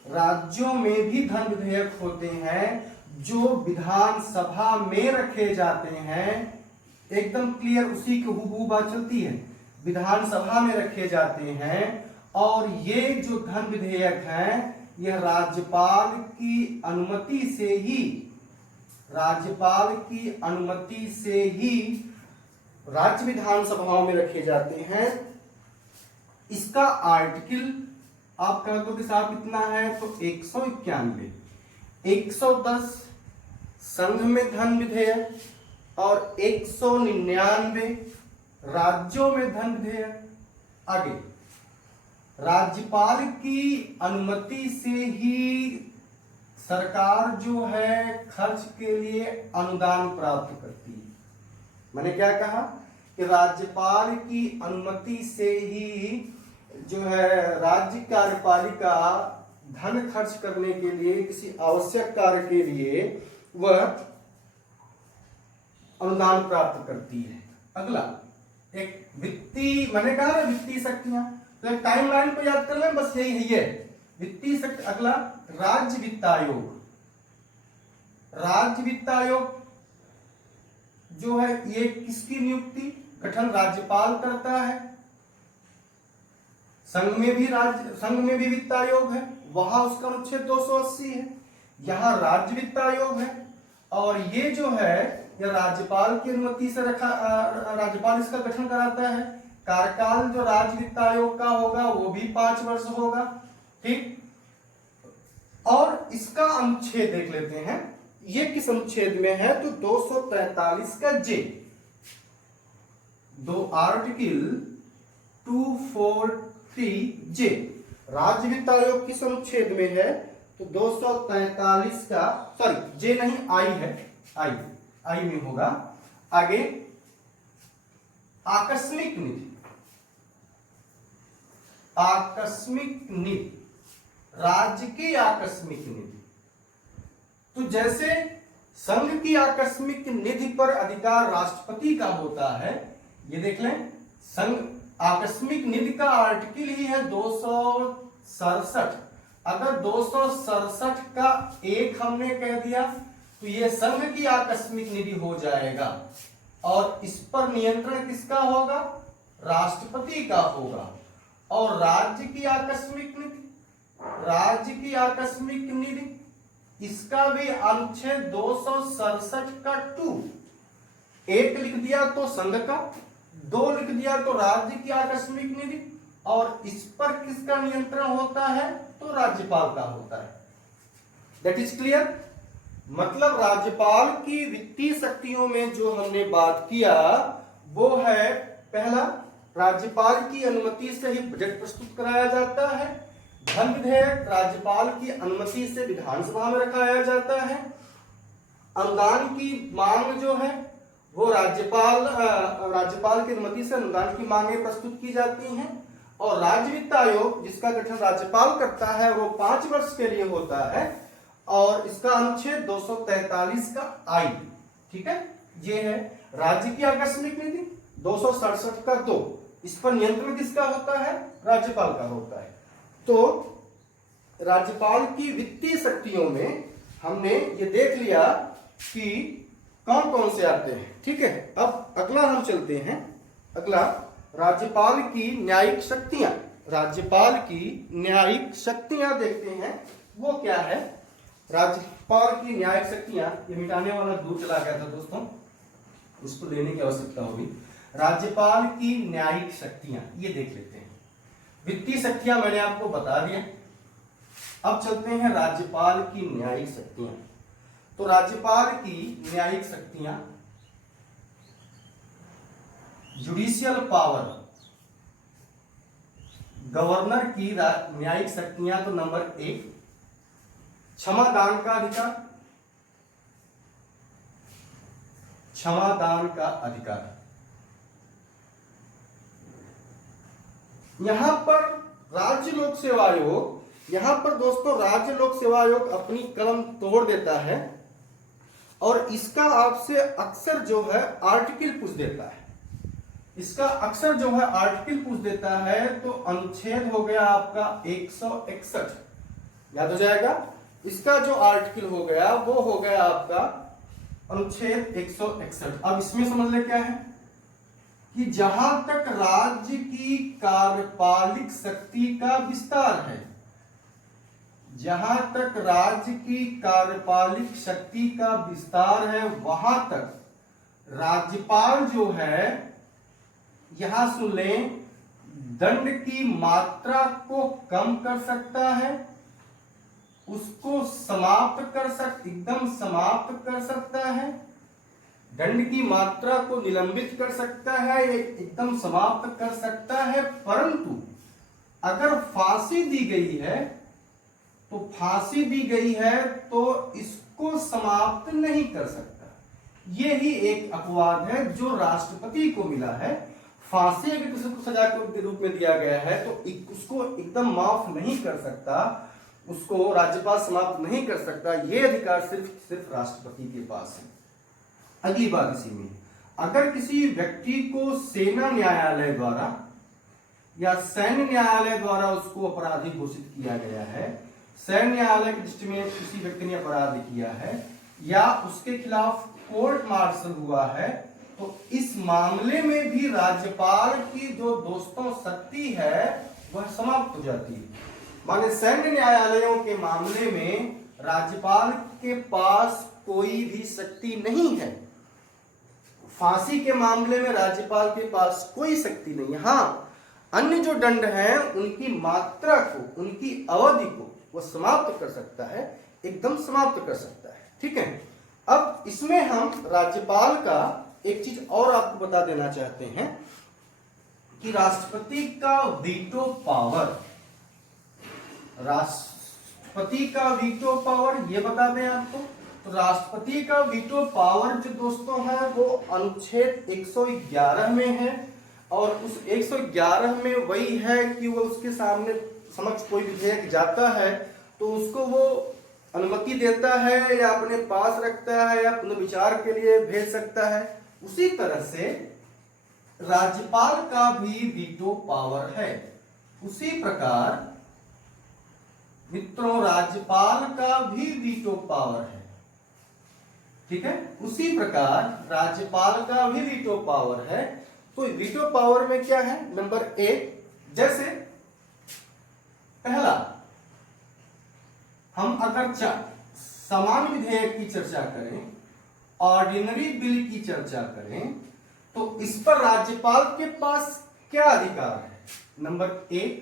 राज्यों में भी धन विधेयक होते हैं जो विधानसभा में रखे जाते हैं। एकदम क्लियर उसी की हूबहू बात चलती है, विधानसभा में रखे जाते हैं। और ये जो धन विधेयक हैं यह राज्यपाल की अनुमति से ही राज्य विधानसभाओं में रखे जाते हैं। इसका आर्टिकल आप कह दो कि साहब कितना है, तो 191। 110 संघ में धन विधेयक और 199 राज्यों में धन विधेयक। आगे राज्यपाल की अनुमति से ही सरकार जो है खर्च के लिए अनुदान प्राप्त करती है। मैंने क्या कहा कि राज्यपाल की अनुमति से ही जो है राज्य कार्यपालिका धन खर्च करने के लिए, किसी आवश्यक कार्य के लिए वह अनुदान प्राप्त करती है। अगला एक वित्तीय, मैंने कहा ना वित्तीय शक्तियां, तो एक टाइमलाइन को याद कर लें, बस यही है ये वित्तीय शक्ति। अगला राज्य वित्त आयोग। राज्य वित्त आयोग जो है ये किसकी नियुक्ति गठन राज्यपाल करता है। संघ में भी वित्त आयोग है, वहां उसका अनुच्छेद 280 है। यहाँ राज्य वित्त आयोग है और ये जो है यह राज्यपाल की अनुमति से राज्यपाल इसका गठन कराता है। कार्यकाल जो राज्य वित्त आयोग का होगा वो भी 5 वर्ष होगा। ठीक, और इसका अनुच्छेद देख लेते हैं, ये किस अनुच्छेद में है, तो 243 का जे। दो आर्टिकल 243 जे राज्य वित्त आयोग किस अनुच्छेद में है, तो 243 का, सॉरी जे नहीं आई है, आई में होगा। आगे आकस्मिक निधि। आकस्मिक निधि, राज्य की आकस्मिक निधि। तो जैसे संघ की आकस्मिक निधि पर अधिकार राष्ट्रपति का होता है, ये देख लें, संघ आकस्मिक निधि का आर्टिकल ही है 267। अगर 267 का एक हमने कह दिया तो ये संघ की आकस्मिक निधि हो जाएगा और इस पर नियंत्रण किसका होगा, राष्ट्रपति का होगा। और राज्य की आकस्मिक निधि, इसका भी अनुच्छेद 267 का 2, एक लिख दिया तो संघ का, 2 लिख दिया तो राज्य की आकस्मिक निधि, और इस पर किसका नियंत्रण होता है, तो राज्यपाल का होता है। That is clear. मतलब राज्यपाल की वित्तीय शक्तियों में जो हमने बात किया वो है, पहला राज्यपाल की अनुमति से ही बजट प्रस्तुत कराया जाता है। धन विधेयक राज्यपाल की अनुमति से विधानसभा में रखाया जाता है। अनुदान की मांग जो है वो राज्यपाल की अनुमति से अनुदान की मांगें प्रस्तुत की जाती हैं। और राज्य वित्त आयोग जिसका गठन राज्यपाल करता है वो 5 वर्ष के लिए होता है और इसका अनुच्छेद 243 का आई। ठीक है, ये है राज्य की आकस्मिक निधि। 267 का 2, इस पर नियंत्रण किसका होता है, राज्यपाल का होता है। तो राज्यपाल की वित्तीय शक्तियों में हमने ये देख लिया कि कौन कौन से आते हैं। ठीक है, अब अगला हम चलते हैं। अगला राज्यपाल की न्यायिक शक्तियां। राज्यपाल की न्यायिक शक्तियां देखते हैं, वो क्या है। राज्यपाल की न्यायिक शक्तियां, ये मिटाने वाला दूर चला गया था दोस्तों, इसको लेने की आवश्यकता होगी। राज्यपाल की न्यायिक शक्तियां ये देख लेते हैं। वित्तीय शक्तियां मैंने आपको बता दिया, अब चलते हैं राज्यपाल की न्यायिक शक्तियां। तो राज्यपाल की न्यायिक शक्तियां, जुडिशियल पावर, गवर्नर की न्यायिक शक्तियां। तो नंबर 1, क्षमादान का अधिकार, क्षमादान का अधिकार। यहां पर राज्य लोक सेवा आयोग, यहां पर दोस्तों राज्य लोक सेवा आयोग अपनी कलम तोड़ देता है और इसका आपसे अक्सर जो है आर्टिकल पूछ देता है। इसका अक्सर जो है आर्टिकल पूछ देता है। तो अनुच्छेद हो गया आपका 161, याद हो जाएगा। इसका जो आर्टिकल हो गया वो हो गया आपका अनुच्छेद 161। अब इसमें समझ ले क्या है कि जहां तक राज्य की कार्यपालिक शक्ति का विस्तार है, जहां तक राज्य की कार्यपालिक शक्ति का विस्तार है, वहां तक राज्यपाल जो है, यहां सुन लें, दंड की मात्रा को कम कर सकता है, उसको समाप्त कर एकदम समाप्त कर सकता है, दंड की मात्रा को निलंबित कर सकता है, एकदम समाप्त कर सकता है। परंतु अगर फांसी दी गई है तो फांसी दी गई है तो इसको समाप्त नहीं कर सकता। यही एक अपवाद है जो राष्ट्रपति को मिला है। फांसी अगर किसी को सजा के रूप में दिया गया है तो उसको एकदम माफ नहीं कर सकता, उसको राज्यपाल समाप्त नहीं कर सकता। यह अधिकार सिर्फ राष्ट्रपति के पास है। अगली बात इसी में, अगर किसी व्यक्ति को सेना न्यायालय द्वारा या सैन्य न्यायालय द्वारा उसको अपराधी घोषित किया गया है, सैन्य न्यायालय की दृष्टि में किसी व्यक्ति ने अपराध किया है या उसके खिलाफ कोर्ट मार्शल हुआ है, तो इस मामले में भी राज्यपाल की जो दोस्तों शक्ति है वह समाप्त हो जाती है। माने सैन्य न्यायालयों के मामले में राज्यपाल के पास कोई भी शक्ति नहीं है। फांसी के मामले में राज्यपाल के पास कोई शक्ति नहीं है। हाँ, अन्य जो दंड हैं उनकी मात्रा को, उनकी अवधि को वो समाप्त कर सकता है, एकदम समाप्त कर सकता है। ठीक है। अब इसमें हम राज्यपाल का एक चीज और आपको बता देना चाहते हैं कि राष्ट्रपति का वीटो पावर, राष्ट्रपति का वीटो पावर ये बता दें आपको। तो राष्ट्रपति का वीटो पावर जो दोस्तों है वो अनुच्छेद 111 में है और उस 111 में वही है कि वो उसके सामने समक्ष कोई विधेयक जाता है तो उसको वो अनुमति देता है या अपने पास रखता है या पुनर्विचार के लिए भेज सकता है। उसी तरह से राज्यपाल का भी वीटो पावर है। उसी प्रकार मित्रों राज्यपाल का भी वीटो पावर है। ठीक है, उसी प्रकार राज्यपाल का भी वीटो पावर है। तो वीटो पावर में क्या है, नंबर 1, जैसे पहला, हम अगर समान विधेयक की चर्चा करें, ऑर्डिनरी बिल की चर्चा करें, तो इस पर राज्यपाल के पास क्या अधिकार है। नंबर 1,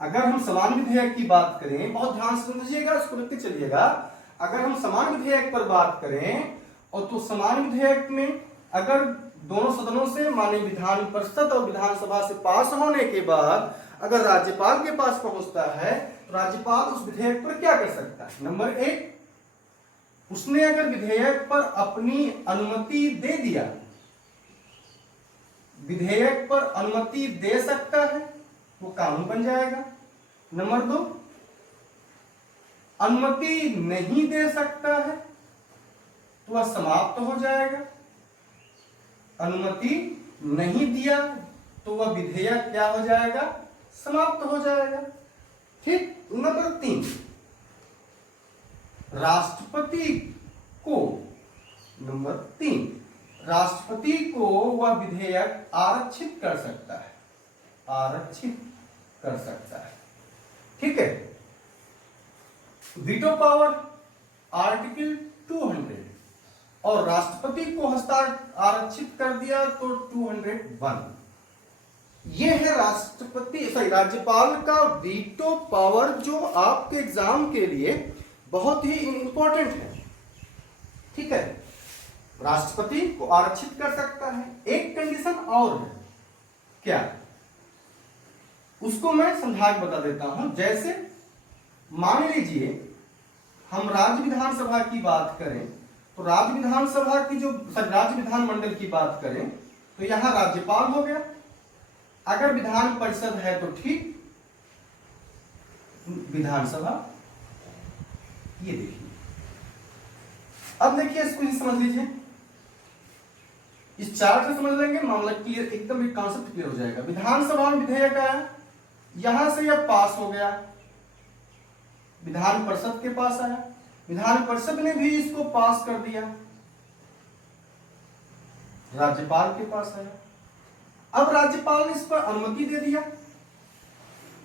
अगर हम समान विधेयक की बात करें, बहुत ध्यान से समझिएगा, उसको लिखते चलिएगा। अगर हम समान विधेयक पर बात करें और तो समान विधेयक में अगर दोनों सदनों से माने विधान परिषद और विधानसभा से पास होने के बाद अगर राज्यपाल के पास पहुंचता है तो राज्यपाल उस विधेयक पर क्या कर सकता है। नंबर 1, उसने अगर विधेयक पर अपनी अनुमति दे दिया, विधेयक पर अनुमति दे सकता है, वो कानून बन जाएगा। नंबर 2, अनुमति नहीं दे सकता है तो वह समाप्त हो जाएगा। अनुमति नहीं दिया तो वह विधेयक क्या हो जाएगा, समाप्त हो जाएगा। ठीक। नंबर 3, राष्ट्रपति को, नंबर 3, राष्ट्रपति को वह विधेयक आरक्षित कर सकता है, आरक्षित कर सकता है। ठीक है। वीटो पावर आर्टिकल 200 और राष्ट्रपति को हस्ताक्षर आरक्षित कर दिया तो 201। ये है राष्ट्रपति सॉरी राज्यपाल का वीटो पावर, जो आपके एग्जाम के लिए बहुत ही इंपॉर्टेंट है। ठीक है, राष्ट्रपति को आरक्षित कर सकता है। एक कंडीशन और है, क्या, उसको मैं समझा के बता देता हूं। जैसे मान लीजिए हम राज्य विधानसभा की बात करें, तो राज्य विधानसभा की जो राज्य विधानमंडल की बात करें तो यहां राज्यपाल हो गया। अगर विधान परिषद है तो ठीक, विधानसभा, ये देखिए। अब देखिए इसको ही समझ लीजिए, इस चार्ट से समझ लेंगे, मामला क्लियर, एकदम एक कॉन्सेप्ट क्लियर हो जाएगा। विधानसभा में विधेयक आया, यहां से यह पास हो गया, विधान परिषद के पास आया, विधान परिषद ने भी इसको पास कर दिया, राज्यपाल के पास आया। अब राज्यपाल ने इस पर अनुमति दे दिया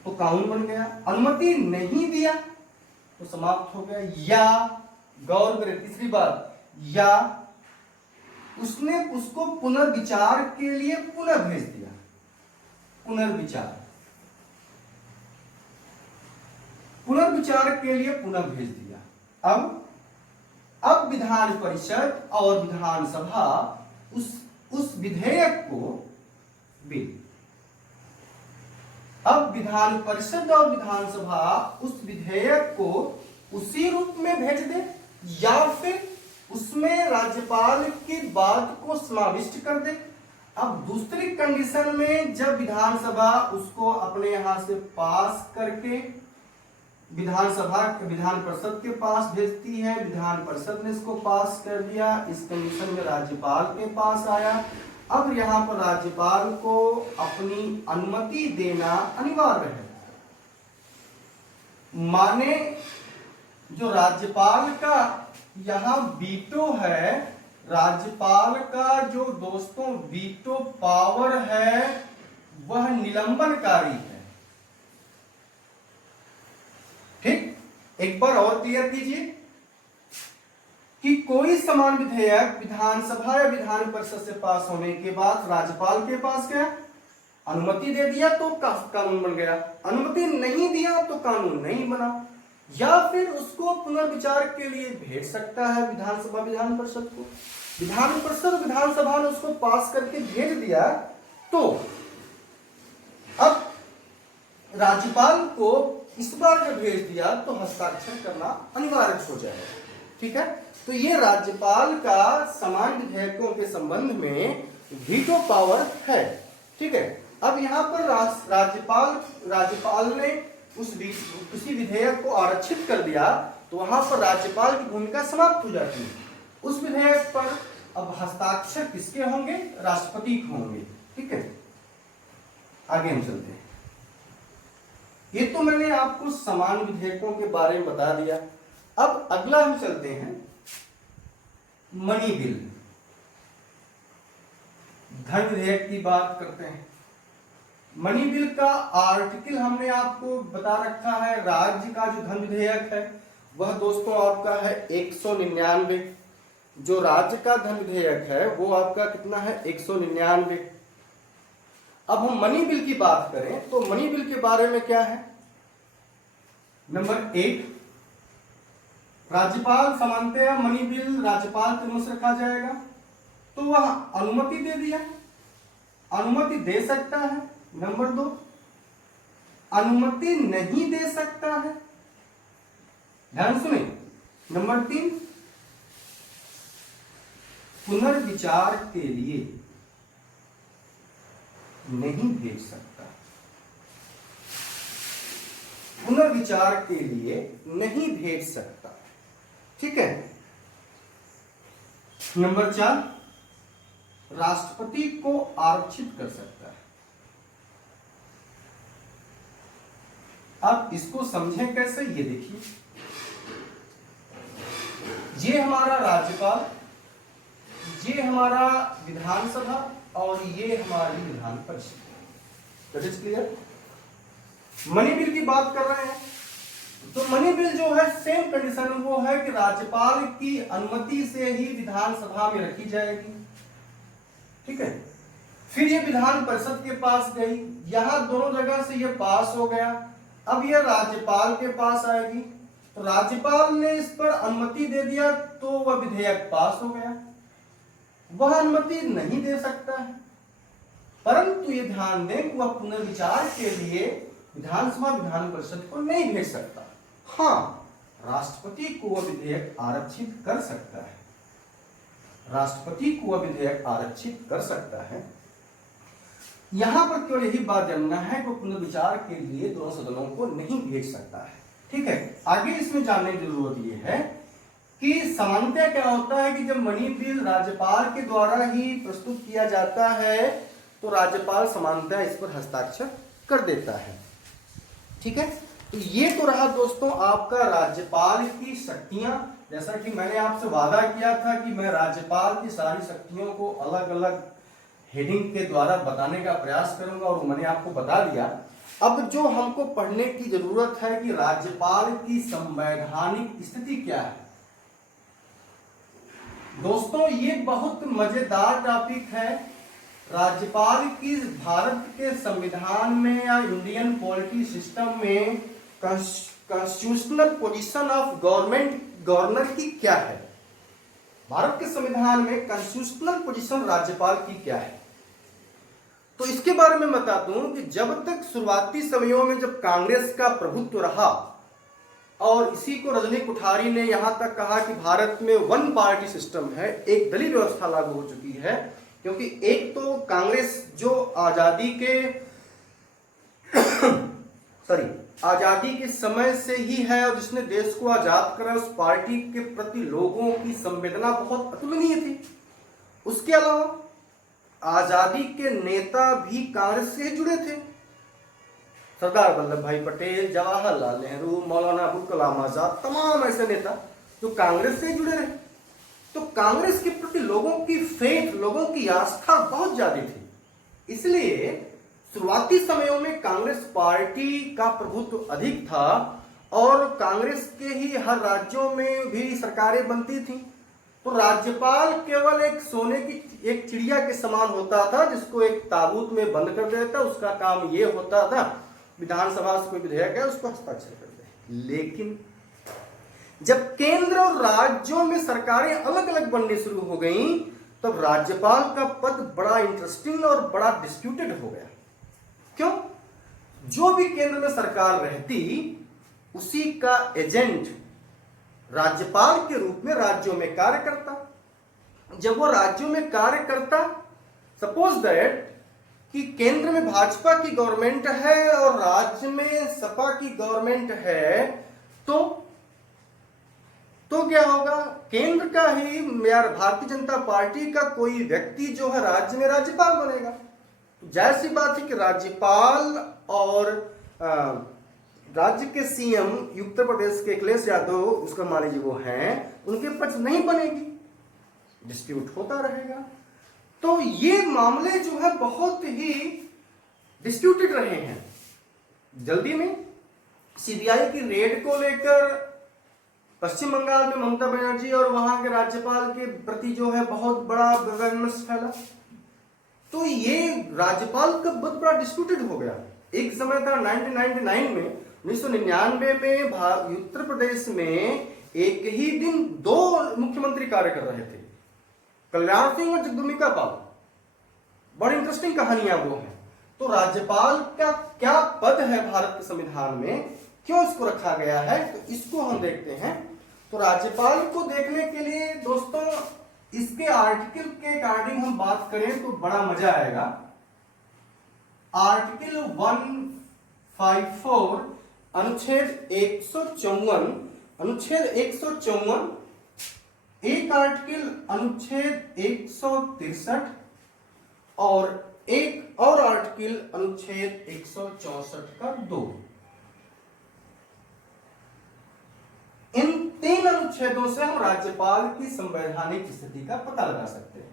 तो कानून बन गया, अनुमति नहीं दिया तो समाप्त हो गया। या गौर करें, तीसरी बात, या उसने उसको पुनर्विचार के लिए पुनः भेज दिया, पुनर्विचार के लिए पुनः भेज दिया। अब विधान परिषद और विधानसभा उस विधेयक को बिल, अब विधान परिषद और विधानसभा उस विधेयक को उसी रूप में भेज दे, या फिर उसमें राज्यपाल की बात को समाविष्ट कर दे। अब दूसरी कंडीशन में जब विधानसभा उसको अपने यहां से पास करके विधान परिषद के पास भेजती है, विधान परिषद ने इसको पास कर दिया, इस कंडीशन में राज्यपाल के पास आया। अब यहां पर राज्यपाल को अपनी अनुमति देना अनिवार्य है। माने जो राज्यपाल का यहां वीटो है, राज्यपाल का जो दोस्तों वीटो पावर है वह निलंबनकारी है। ठीक, एक बार और क्लियर कीजिए कि कोई समान विधेयक विधानसभा या विधान परिषद से पास होने के बाद राज्यपाल के पास गया, अनुमति दे दिया तो कानून बन गया, अनुमति नहीं दिया तो कानून नहीं बना। या फिर उसको पुनर्विचार के लिए भेज सकता है विधानसभा विधान परिषद को, विधान परिषद विधानसभा ने उसको पास करके भेज दिया, तो अब राज्यपाल को इस बार जब भेज दिया तो हस्ताक्षर करना अनिवार्य हो जाएगा। ठीक है, तो ये राज्यपाल का समान विधेयकों के संबंध में वीटो पावर है। ठीक है, अब यहां पर राज्यपाल ने उसी विधेयक को आरक्षित कर दिया तो वहां पर राज्यपाल की भूमिका समाप्त हो जाती है। उस विधेयक पर अब हस्ताक्षर किसके होंगे? राष्ट्रपति के होंगे। ठीक है, आगे हम चलते हैं। ये तो मैंने आपको समान विधेयकों के बारे में बता दिया। अब अगला हम चलते हैं मनी बिल, धन विधेयक की बात करते हैं। मनी बिल का आर्टिकल हमने आपको बता रखा है। राज्य का जो धन विधेयक है वह दोस्तों आपका है 199। जो राज्य का धन विधेयक है वो आपका कितना है? 199। अब हम मनी बिल की बात करें तो मनी बिल के बारे में क्या है? नंबर 1, राज्यपाल समानतया मनी बिल राज्यपाल के मुझ रखा जाएगा, तो वह अनुमति दे दिया, अनुमति दे सकता है। नंबर 2, अनुमति नहीं दे सकता है, ध्यान सुने। नंबर 3, पुनर्विचार के लिए नहीं भेज सकता, पुनर्विचार के लिए नहीं भेज सकता। ठीक है। नंबर 4, राष्ट्रपति को आरक्षित कर सकता है। अब इसको समझें कैसे, ये देखिए, ये हमारा राज्यपाल, ये हमारा विधानसभा और ये हमारी Vidhan Parishad. That is clear. Money bill की बात कर रहे हैं तो मनी बिल जो है सेम कंडीशन वो है कि राज्यपाल की अनुमति से ही विधानसभा में रखी जाएगी। ठीक है। फिर ये विधान परिषद के पास गई, यहां दोनों जगह से ये पास हो गया। अब ये राज्यपाल के पास आएगी, तो राज्यपाल ने इस पर अनुमति दे दिया तो वह विधेयक पास हो गया। वह अनुमति नहीं दे सकता है, परंतु ये ध्यान दें कि वह पुनर्विचार के लिए विधानसभा विधान परिषद को नहीं भेज सकता। हाँ, राष्ट्रपति को वह विधेयक आरक्षित कर सकता है, राष्ट्रपति को वह विधेयक आरक्षित कर सकता है। यहां पर केवल यही बात जानना है कि पुनर्विचार के लिए दोनों सदनों को नहीं भेज सकता है। ठीक है, आगे इसमें जानने की जरूरत यह है कि सामान्यतः क्या होता है कि जब मनी बिल राज्यपाल के द्वारा ही प्रस्तुत किया जाता है तो राज्यपाल सामान्यतः इस पर हस्ताक्षर कर देता है। ठीक है, तो ये तो रहा दोस्तों आपका राज्यपाल की शक्तियां। जैसा कि मैंने आपसे वादा किया था कि मैं राज्यपाल की सारी शक्तियों को अलग अलग हेडिंग के द्वारा बताने का प्रयास करूंगा, और मैंने आपको बता दिया। अब जो हमको पढ़ने की जरूरत है कि राज्यपाल की संवैधानिक स्थिति क्या है। दोस्तों ये बहुत मजेदार टॉपिक है। राज्यपाल की भारत के संविधान में या इंडियन पॉलिटी सिस्टम में कॉन्स्टिट्यूशनल पोजीशन ऑफ गवर्नर की क्या है। भारत के संविधान में कॉन्स्टिट्यूशनल पोजीशन राज्यपाल की क्या है, तो इसके बारे में बता दूं कि जब तक शुरुआती समयों में जब कांग्रेस का प्रभुत्व रहा, और इसी को रजनी कुठारी ने यहां तक कहा कि भारत में वन पार्टी सिस्टम है, एक दलीय व्यवस्था लागू हो चुकी है, क्योंकि एक तो कांग्रेस जो आजादी के समय से ही है और जिसने देश को आजाद करा, उस पार्टी के प्रति लोगों की संवेदना बहुत अतुलनीय थी। उसके अलावा आजादी के नेता भी कांग्रेस से जुड़े थे। सरदार वल्लभ भाई पटेल, जवाहरलाल नेहरू, मौलाना अबुल कलाम आजाद, तमाम ऐसे नेता जो कांग्रेस से जुड़े रहे। तो कांग्रेस के प्रति लोगों की फेथ, लोगों की आस्था बहुत ज्यादा थी। इसलिए शुरुआती समयों में कांग्रेस पार्टी का प्रभुत्व अधिक था, और कांग्रेस के ही हर राज्यों में भी सरकारें बनती थी। तो राज्यपाल केवल एक सोने की एक चिड़िया के समान होता था, जिसको एक ताबूत में बंद कर देता। उसका काम ये होता था विधानसभा से कोई विधेयक है उसको हस्ताक्षर कर दे। लेकिन जब केंद्र और राज्यों में सरकारें अलग अलग बननी शुरू हो गईं, तब राज्यपाल का पद बड़ा इंटरेस्टिंग और बड़ा डिस्प्यूटेड हो गया। क्यों? जो भी केंद्र में सरकार रहती, उसी का एजेंट राज्यपाल के रूप में राज्यों में कार्य करता। जब वो राज्यों में कार्य करता, सपोज दैट कि केंद्र में भाजपा की गवर्नमेंट है और राज्य में सपा की गवर्नमेंट है, तो क्या होगा? केंद्र का ही या भारतीय जनता पार्टी का कोई व्यक्ति जो है राज्य में राज्यपाल बनेगा। जाहिर सी बात है कि राज्यपाल और राज्य के सीएम उत्तर प्रदेश के अखिलेश यादव, उसका मान लीजिए वो हैं, उनके पक्ष नहीं बनेगी, डिस्प्यूट होता रहेगा। तो ये मामले जो है बहुत ही डिस्प्यूटेड रहे हैं। जल्दी में सीबीआई की रेड को लेकर पश्चिम बंगाल में ममता बनर्जी और वहां के राज्यपाल के प्रति जो है बहुत बड़ा विमर्श फैला। तो ये राज्यपाल का बहुत बड़ा डिस्प्यूटेड हो गया। एक समय था 1999 में, 1999 में उत्तर प्रदेश में एक ही दिन 2 मुख्यमंत्री कार्य कर रहे थे, कल्याण सिंह और जगदम्बिका पाल। बड़ी इंटरेस्टिंग कहानियां वो हैं। तो राज्यपाल का क्या पद है भारत के संविधान में, क्यों इसको रखा गया है, तो इसको हम देखते हैं। तो राज्यपाल को देखने के लिए दोस्तों इसके आर्टिकल के अकॉर्डिंग हम बात करें तो बड़ा मजा आएगा। आर्टिकल 154 अनुच्छेद 154, अनुच्छेद 154, एक आर्टिकल अनुच्छेद 163 और एक और आर्टिकल अनुच्छेद 164 का 2। इन 3 अनुच्छेदों से हम राज्यपाल की संवैधानिक स्थिति का पता लगा सकते हैं।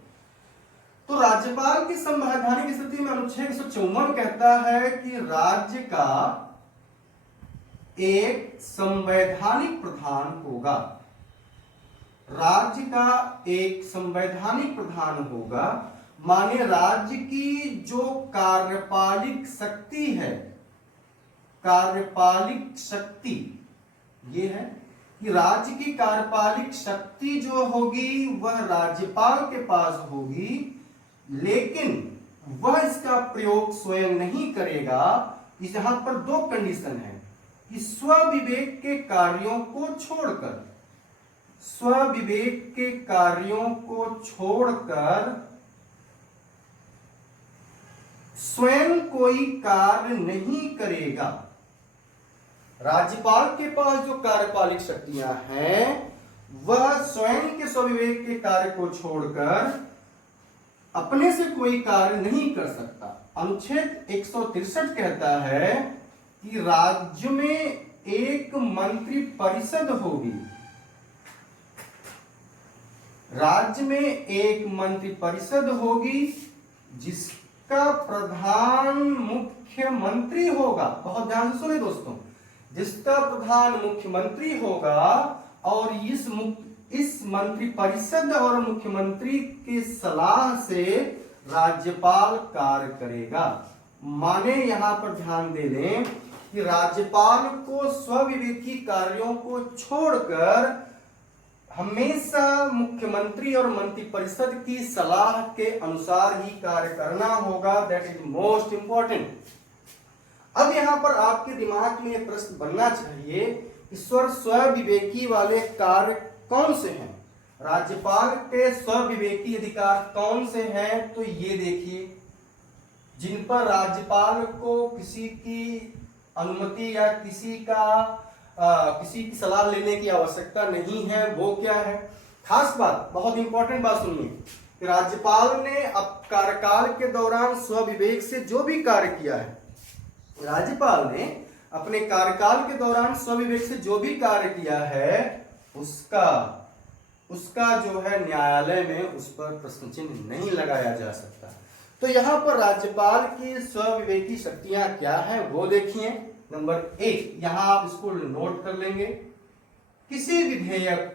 तो राज्यपाल की संवैधानिक स्थिति में अनुच्छेद 154 कहता है कि राज्य का एक संवैधानिक प्रधान होगा। राज्य का एक संवैधानिक प्रधान होगा माने राज्य की जो कार्यपालिक शक्ति है, कार्यपालिक शक्ति ये है कि राज्य की कार्यपालिक शक्ति जो होगी वह राज्यपाल के पास होगी, लेकिन वह इसका प्रयोग स्वयं नहीं करेगा। इस यहां पर दो कंडीशन है कि स्वविवेक के कार्यों को छोड़कर, स्वविवेक के कार्यों को छोड़कर स्वयं कोई कार्य नहीं करेगा। राज्यपाल के पास जो कार्यपालिक शक्तियां हैं वह स्वयं के स्वविवेक के कार्य को छोड़कर अपने से कोई कार्य नहीं कर सकता। अनुच्छेद 163 कहता है कि राज्य में एक मंत्री परिषद होगी, राज्य में एक मंत्री परिषद होगी जिसका प्रधान मुख्यमंत्री होगा। बहुत ध्यान से सुने दोस्तों, जिसका प्रधान मुख्यमंत्री होगा और इस मंत्री परिषद और मुख्यमंत्री की सलाह से राज्यपाल कार्य करेगा। माने यहां पर ध्यान दे लें कि राज्यपाल को स्वविवेकी कार्यों को छोड़कर हमेशा मुख्यमंत्री और मंत्री परिषद की सलाह के अनुसार ही कार्य करना होगा। That is most important. अब यहां पर आपके दिमाग में यह प्रश्न बनना चाहिए कि स्वविवेकी वाले कार्य कौन से हैं, राज्यपाल के स्वविवेकी अधिकार कौन से हैं। तो ये देखिए, जिन पर राज्यपाल को किसी की अनुमति या किसी की सलाह लेने की आवश्यकता नहीं है, वो क्या है। खास बात, बहुत इंपॉर्टेंट बात सुनिए कि राज्यपाल ने अब कार्यकाल के दौरान स्वविवेक से जो भी कार्य किया है, राज्यपाल ने अपने कार्यकाल के दौरान स्वविवेक से जो भी कार्य किया है उसका जो है न्यायालय में उस पर प्रश्न चिन्ह नहीं लगाया जा सकता। तो यहां पर राज्यपाल की स्वविवेकी शक्तियां क्या हैं वो देखिए। नंबर 1, यहां आप इसको नोट कर लेंगे, किसी विधेयक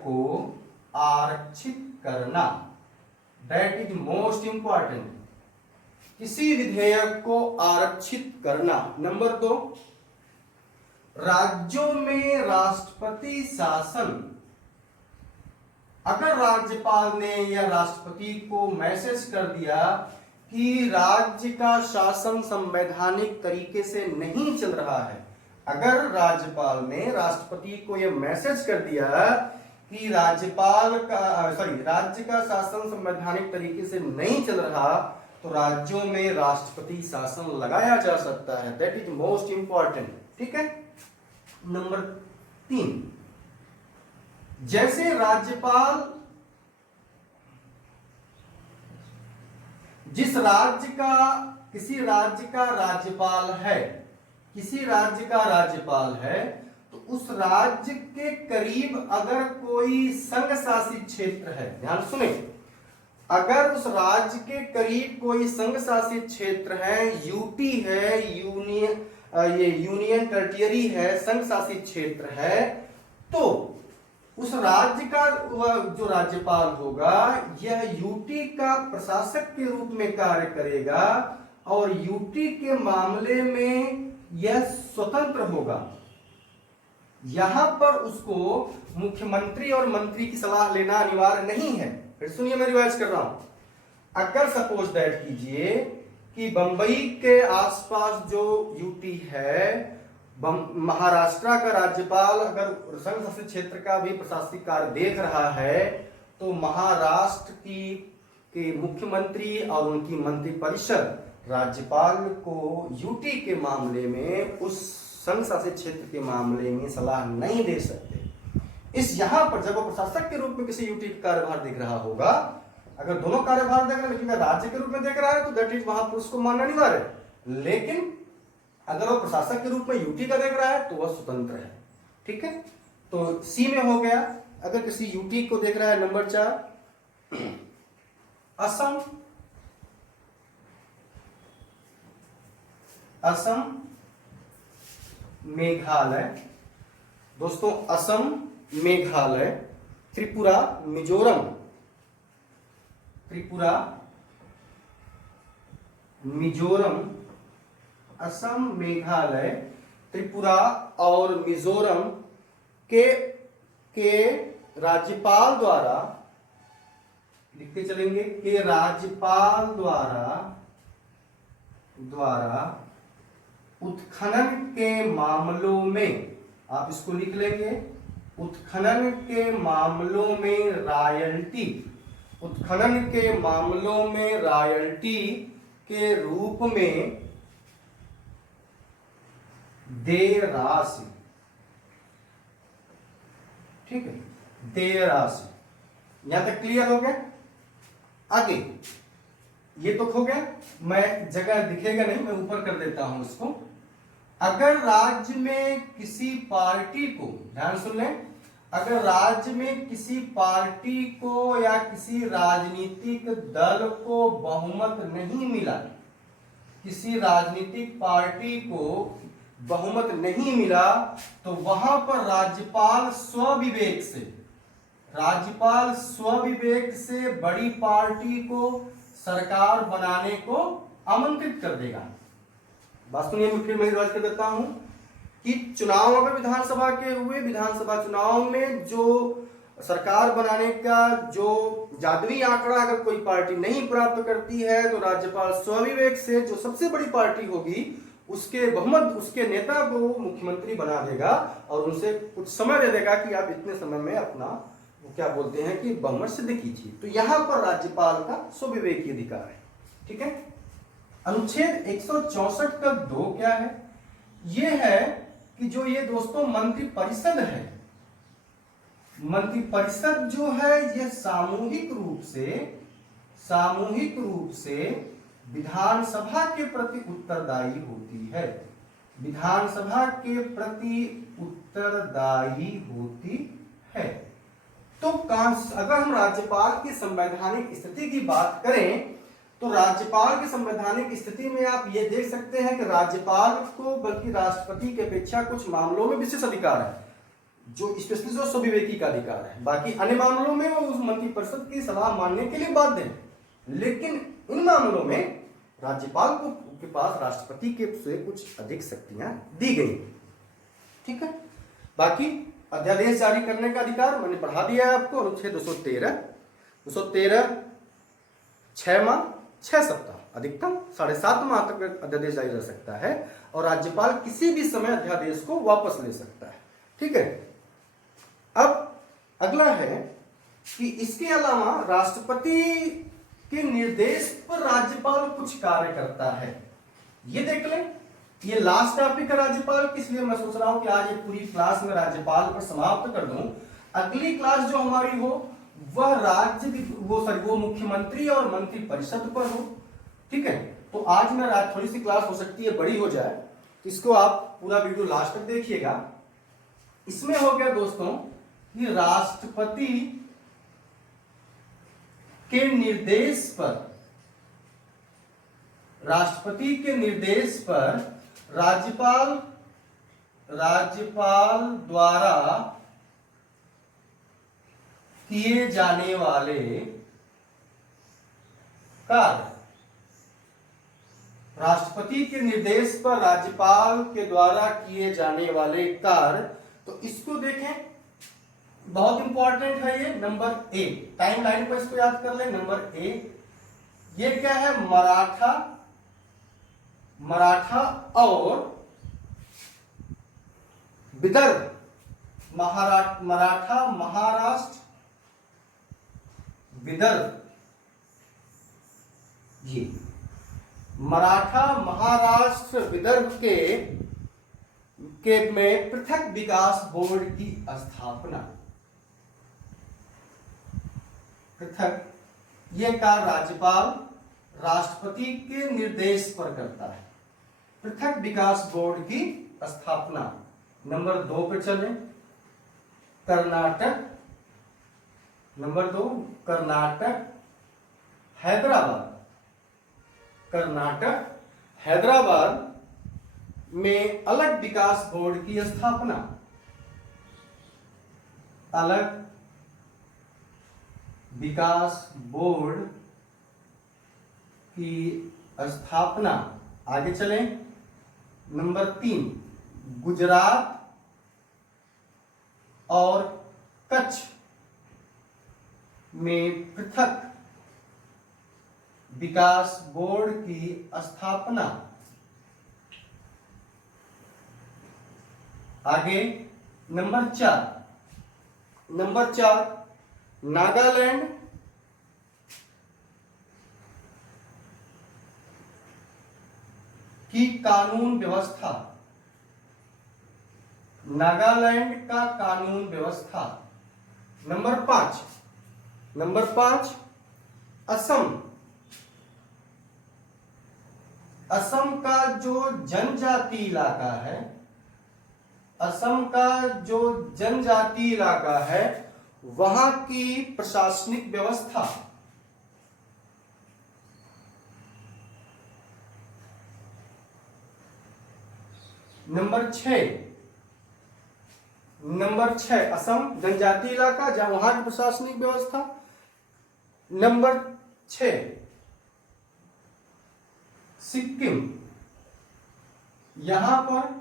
को आरक्षित करना। दैट इज मोस्ट इंपॉर्टेंट, किसी विधेयक को आरक्षित करना। नंबर 2, राज्यों में राष्ट्रपति शासन। अगर राज्यपाल ने या राष्ट्रपति को मैसेज कर दिया कि राज्य का शासन संवैधानिक तरीके से नहीं चल रहा है, अगर राज्यपाल ने राष्ट्रपति को यह मैसेज कर दिया कि राज्य का शासन संवैधानिक तरीके से नहीं चल रहा, तो राज्यों में राष्ट्रपति शासन लगाया जा सकता है। That is most important. ठीक है। नंबर 3, जैसे राज्यपाल जिस राज्य का किसी राज्य का राज्यपाल है तो उस राज्य के करीब अगर कोई संघ शासित क्षेत्र है, ध्यान सुने, अगर उस राज्य के करीब कोई संघ शासित क्षेत्र है, यूटी है, यूनियन टेरिटरी है, संघ शासित क्षेत्र है, तो उस राज्य का जो राज्यपाल होगा यह यूटी का प्रशासक के रूप में कार्य करेगा और यूटी के मामले में यह स्वतंत्र होगा। यहां पर उसको मुख्यमंत्री और मंत्री की सलाह लेना अनिवार्य नहीं है। फिर सुनिए, मैं रिवाइज कर रहा हूं। अगर सपोज दैट कीजिए कि बंबई के आसपास जो यूटी है, महाराष्ट्र का राज्यपाल अगर संघ शासित क्षेत्र का भी प्रशासनिक कार्य देख रहा है, तो महाराष्ट्र के मुख्यमंत्री और उनकी मंत्री परिषद राज्यपाल को यूटी के मामले में, उस संघ शासित क्षेत्र के मामले में सलाह नहीं दे सकते। इस यहां पर जब वो प्रशासक के रूप में किसी यूटी का कार्यभार देख रहा होगा, अगर दोनों कार्यभार देख रहे हैं लेकिन राज्य के रूप में देख रहा है, तो दैट इज वहां पर उसको मानना अनिवार्य है। लेकिन अगर वो प्रशासक के रूप में यूटी का देख रहा है तो वह स्वतंत्र है। ठीक है। तो सी में हो गया। अगर किसी यूटी को देख रहा है, नंबर 4, असम, मेघालय। दोस्तों, असम मेघालय, त्रिपुरा, मिजोरम, त्रिपुरा, मिजोरम, असम, मेघालय, त्रिपुरा और मिजोरम के राज्यपाल द्वारा, लिखते चलेंगे, के राज्यपाल द्वारा उत्खनन के मामलों में, आप इसको लिख लेंगे, उत्खनन के मामलों में रॉयल्टी, उत्खनन के मामलों में रॉयल्टी के रूप में देय राशि, ठीक है, देय राशि। यहां तक क्लियर हो गया? आगे ये तो हो गया, मैं जगह दिखेगा नहीं, मैं ऊपर कर देता हूं इसको। अगर राज्य में किसी पार्टी को, ध्यान सुन लें, अगर राज्य में किसी पार्टी को या किसी राजनीतिक दल को बहुमत नहीं मिला, किसी राजनीतिक पार्टी को बहुमत नहीं मिला, तो वहां पर राज्यपाल स्वविवेक से बड़ी पार्टी को सरकार बनाने को आमंत्रित कर देगा। बात सुनिए, मैं फिर मैं रिवाइज कर देता हूं कि चुनाव अगर विधानसभा के हुए, विधानसभा चुनाव में जो सरकार बनाने का जो जादुई आंकड़ा अगर कोई पार्टी नहीं प्राप्त करती है, तो राज्यपाल स्वविवेक से जो सबसे बड़ी पार्टी होगी उसके बहुमत, उसके नेता को मुख्यमंत्री बना देगा और उनसे कुछ समय दे देगा कि आप इतने समय में अपना, वो क्या बोलते हैं कि बहुमत सिद्ध कीजिए। तो यहां पर राज्यपाल का स्वविवेकी अधिकार है, ठीक है। अनुच्छेद 164 का 2 क्या है? यह है कि जो ये दोस्तों मंत्रिपरिषद है, मंत्रिपरिषद जो है ये सामूहिक रूप से विधानसभा के प्रति उत्तरदायी होती है, विधानसभा के प्रति उत्तरदायी होती है। तो अगर हम राज्यपाल की संवैधानिक स्थिति की बात करें, तो राज्यपाल की संवैधानिक स्थिति में आप ये देख सकते हैं कि राज्यपाल को बल्कि राष्ट्रपति की अपेक्षा कुछ मामलों में विशेष अधिकार है, जो स्पेशली जो स्वविवेकी का अधिकार है। बाकी अन्य मामलों में वो उस मंत्रिपरिषद की सलाह मानने के लिए बाध्य है, लेकिन इन मामलों में राज्यपाल को के पास राष्ट्रपति के से कुछ अधिक शक्तियां दी गई, ठीक है। बाकी अध्यादेश जारी करने का अधिकार मैंने पढ़ा दिया है आपको, अनुच्छेद 213 6 माह 6 सप्ताह, अधिकतम 7.5 माह तक अध्यादेश जारी रह सकता है और राज्यपाल किसी भी समय अध्यादेश को वापस ले सकता है, ठीक है। अब अगला है कि इसके अलावा राष्ट्रपति के निर्देश पर राज्यपाल कुछ कार्य करता है। ये देख लें, ये लास्ट टॉपिक है राज्यपाल की, इसलिए मैं सोच रहा हूं कि आज ये पूरी क्लास में राज्यपाल पर समाप्त कर दूं। अगली क्लास जो हमारी हो वह वो मुख्यमंत्री और मंत्रिपरिषद पर हो, ठीक है। तो आज मैं थोड़ी सी क्लास हो सकती है बड़ी हो जाए, तो इसको आप पूरा वीडियो लास्ट तक देखिएगा। इसमें हो गया दोस्तों कि राष्ट्रपति के निर्देश पर राज्यपाल द्वारा किए जाने वाले कार्य, राष्ट्रपति के निर्देश पर राज्यपाल के द्वारा किए जाने वाले कार्य, तो इसको देखें, बहुत इंपॉर्टेंट है ये। नंबर ए, टाइम लाइन पर इसको याद कर ले। नंबर ए, ये क्या है? मराठा और विदर्भ, मराठा, महाराष्ट्र, विदर्भ, ये मराठा, महाराष्ट्र, विदर्भ के में पृथक विकास बोर्ड की स्थापना, पृथक, ये कार्य राज्यपाल राष्ट्रपति के निर्देश पर करता है। पृथक विकास बोर्ड की स्थापना। नंबर 2 पे चले, कर्नाटक, नंबर 2 कर्नाटक, हैदराबाद में अलग विकास बोर्ड की स्थापना। अलग विकास बोर्ड की स्थापना। आगे चलें, नंबर 3, गुजरात और कच्छ में पृथक विकास बोर्ड की स्थापना। आगे नंबर 4, नागालैंड की कानून व्यवस्था। नागालैंड का कानून व्यवस्था। नंबर 5, असम का जो जनजाति इलाका है, असम का जो जनजाति इलाका है वहां की प्रशासनिक व्यवस्था। नंबर 6, असम जनजाति इलाका जहां वहां की प्रशासनिक व्यवस्था। नंबर 6, सिक्किम, यहां पर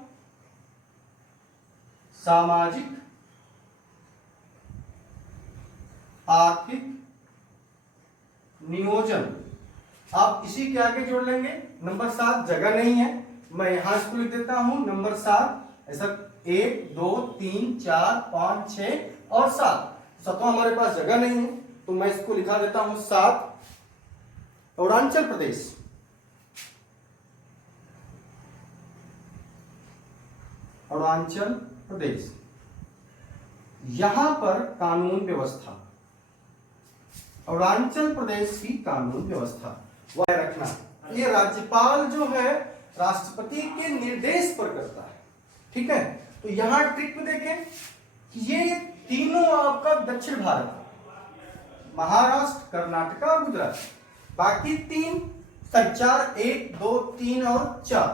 सामाजिक आर्थिक नियोजन। आप इसी के आगे जोड़ लेंगे। नंबर 7 जगह नहीं है, मैं यहां इसको लिख देता हूं। नंबर 7 ऐसा 1 2 3 4 5 6 और 7, सतवां हमारे पास जगह नहीं है तो मैं इसको लिखा देता हूं 7। अरुणाचल प्रदेश, अरुणाचल प्रदेश, यहां पर कानून व्यवस्था। अरुणाचल प्रदेश की कानून व्यवस्था वह रखना। ये राज्यपाल जो है राष्ट्रपति के निर्देश पर करता है। ठीक है, तो यहां ट्रिक में देखें कि ये तीनों आपका दक्षिण भारत, महाराष्ट्र, कर्नाटक और गुजरात। बाकी 4, 1 2 3 और 4,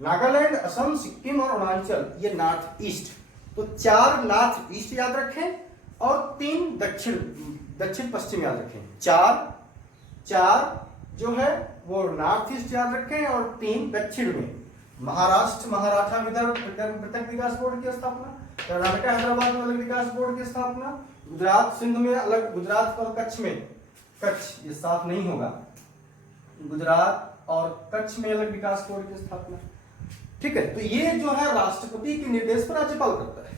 नागालैंड, असम, सिक्किम और अरुणाचल, ये नॉर्थ ईस्ट। तो 4 नॉर्थ ईस्ट याद रखें और 3 दक्षिण पश्चिम याद रखें। 4 जो है वो नॉर्थ ईस्ट याद रखें और 3 दक्षिण में। महाराष्ट्र, मराठा, विदर्भ पृथक विकास बोर्ड की स्थापना। कर्नाटक, हैदराबाद में अलग विकास बोर्ड की स्थापना। गुजरात, सिंध में अलग, गुजरात और कच्छ में, कच्छ ये साफ नहीं होगा, गुजरात और कच्छ में अलग विकास बोर्ड की स्थापना। ठीक है, तो ये जो है राष्ट्रपति के निर्देश पर राज्यपाल करता है।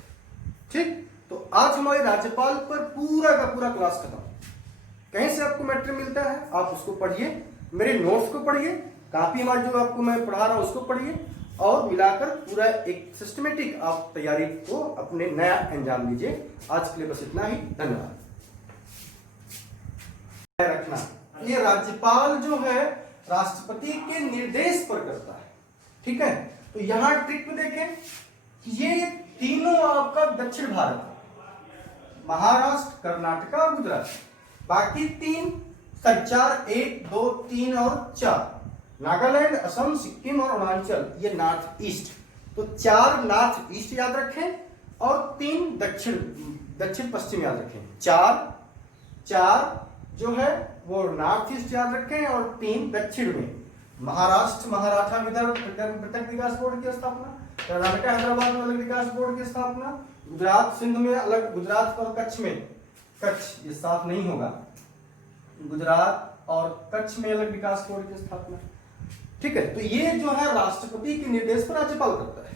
ठीक, तो आज हमारे राज्यपाल पर पूरा का पूरा क्लास खत्म। कहीं से आपको मैटर मिलता है आप उसको पढ़िए, मेरे नोट्स को पढ़िए, कापी हमारी जो आपको मैं पढ़ा रहा हूं उसको पढ़िए और मिलाकर पूरा एक सिस्टमेटिक आप तैयारी को अपने नया अंजाम दीजिए। आज के लिए बस इतना ही, धन्यवाद। रखना, ये राज्यपाल जो है राष्ट्रपति के निर्देश पर करता है। ठीक है, तो यहां ट्रिक में देखें कि ये तीनों आपका दक्षिण भारत, महाराष्ट्र, कर्नाटक और गुजरात। बाकी 4, 1 2 3 और 4, नागालैंड, असम, सिक्किम और अरुणाचल, ये नॉर्थ ईस्ट। तो 4 नॉर्थ ईस्ट याद रखें और 3 दक्षिण पश्चिम याद रखें। 4 जो है वो नॉर्थ ईस्ट याद रखें और 3 दक्षिण में। महाराष्ट्र, मराठा, विदर्भ पृथक विकास बोर्ड की स्थापना। कर्नाटक, हैदराबाद में अलग विकास बोर्ड की स्थापना। गुजरात, सिंध में अलग, गुजरात और कच्छ में, कच्छ ये साफ नहीं होगा, गुजरात और कच्छ में अलग विकास बोर्ड की स्थापना। ठीक है, तो ये जो है राष्ट्रपति के निर्देश पर राज्यपाल करता है।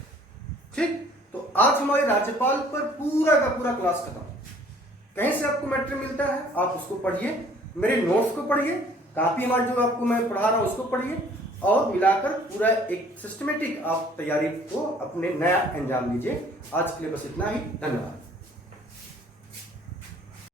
ठीक, तो आज हमारे राज्यपाल पर पूरा का पूरा क्लास खत्म। कहीं से आपको मैटर मिलता है आप उसको पढ़िए, मेरे नोट्स को पढ़िए, कापी हमारी जो आपको मैं पढ़ा रहा हूं उसको पढ़िए और मिलाकर पूरा एक सिस्टमेटिक आप तैयारी को अपने नया अंजाम दीजिए। आज के लिए बस इतना ही, धन्यवाद।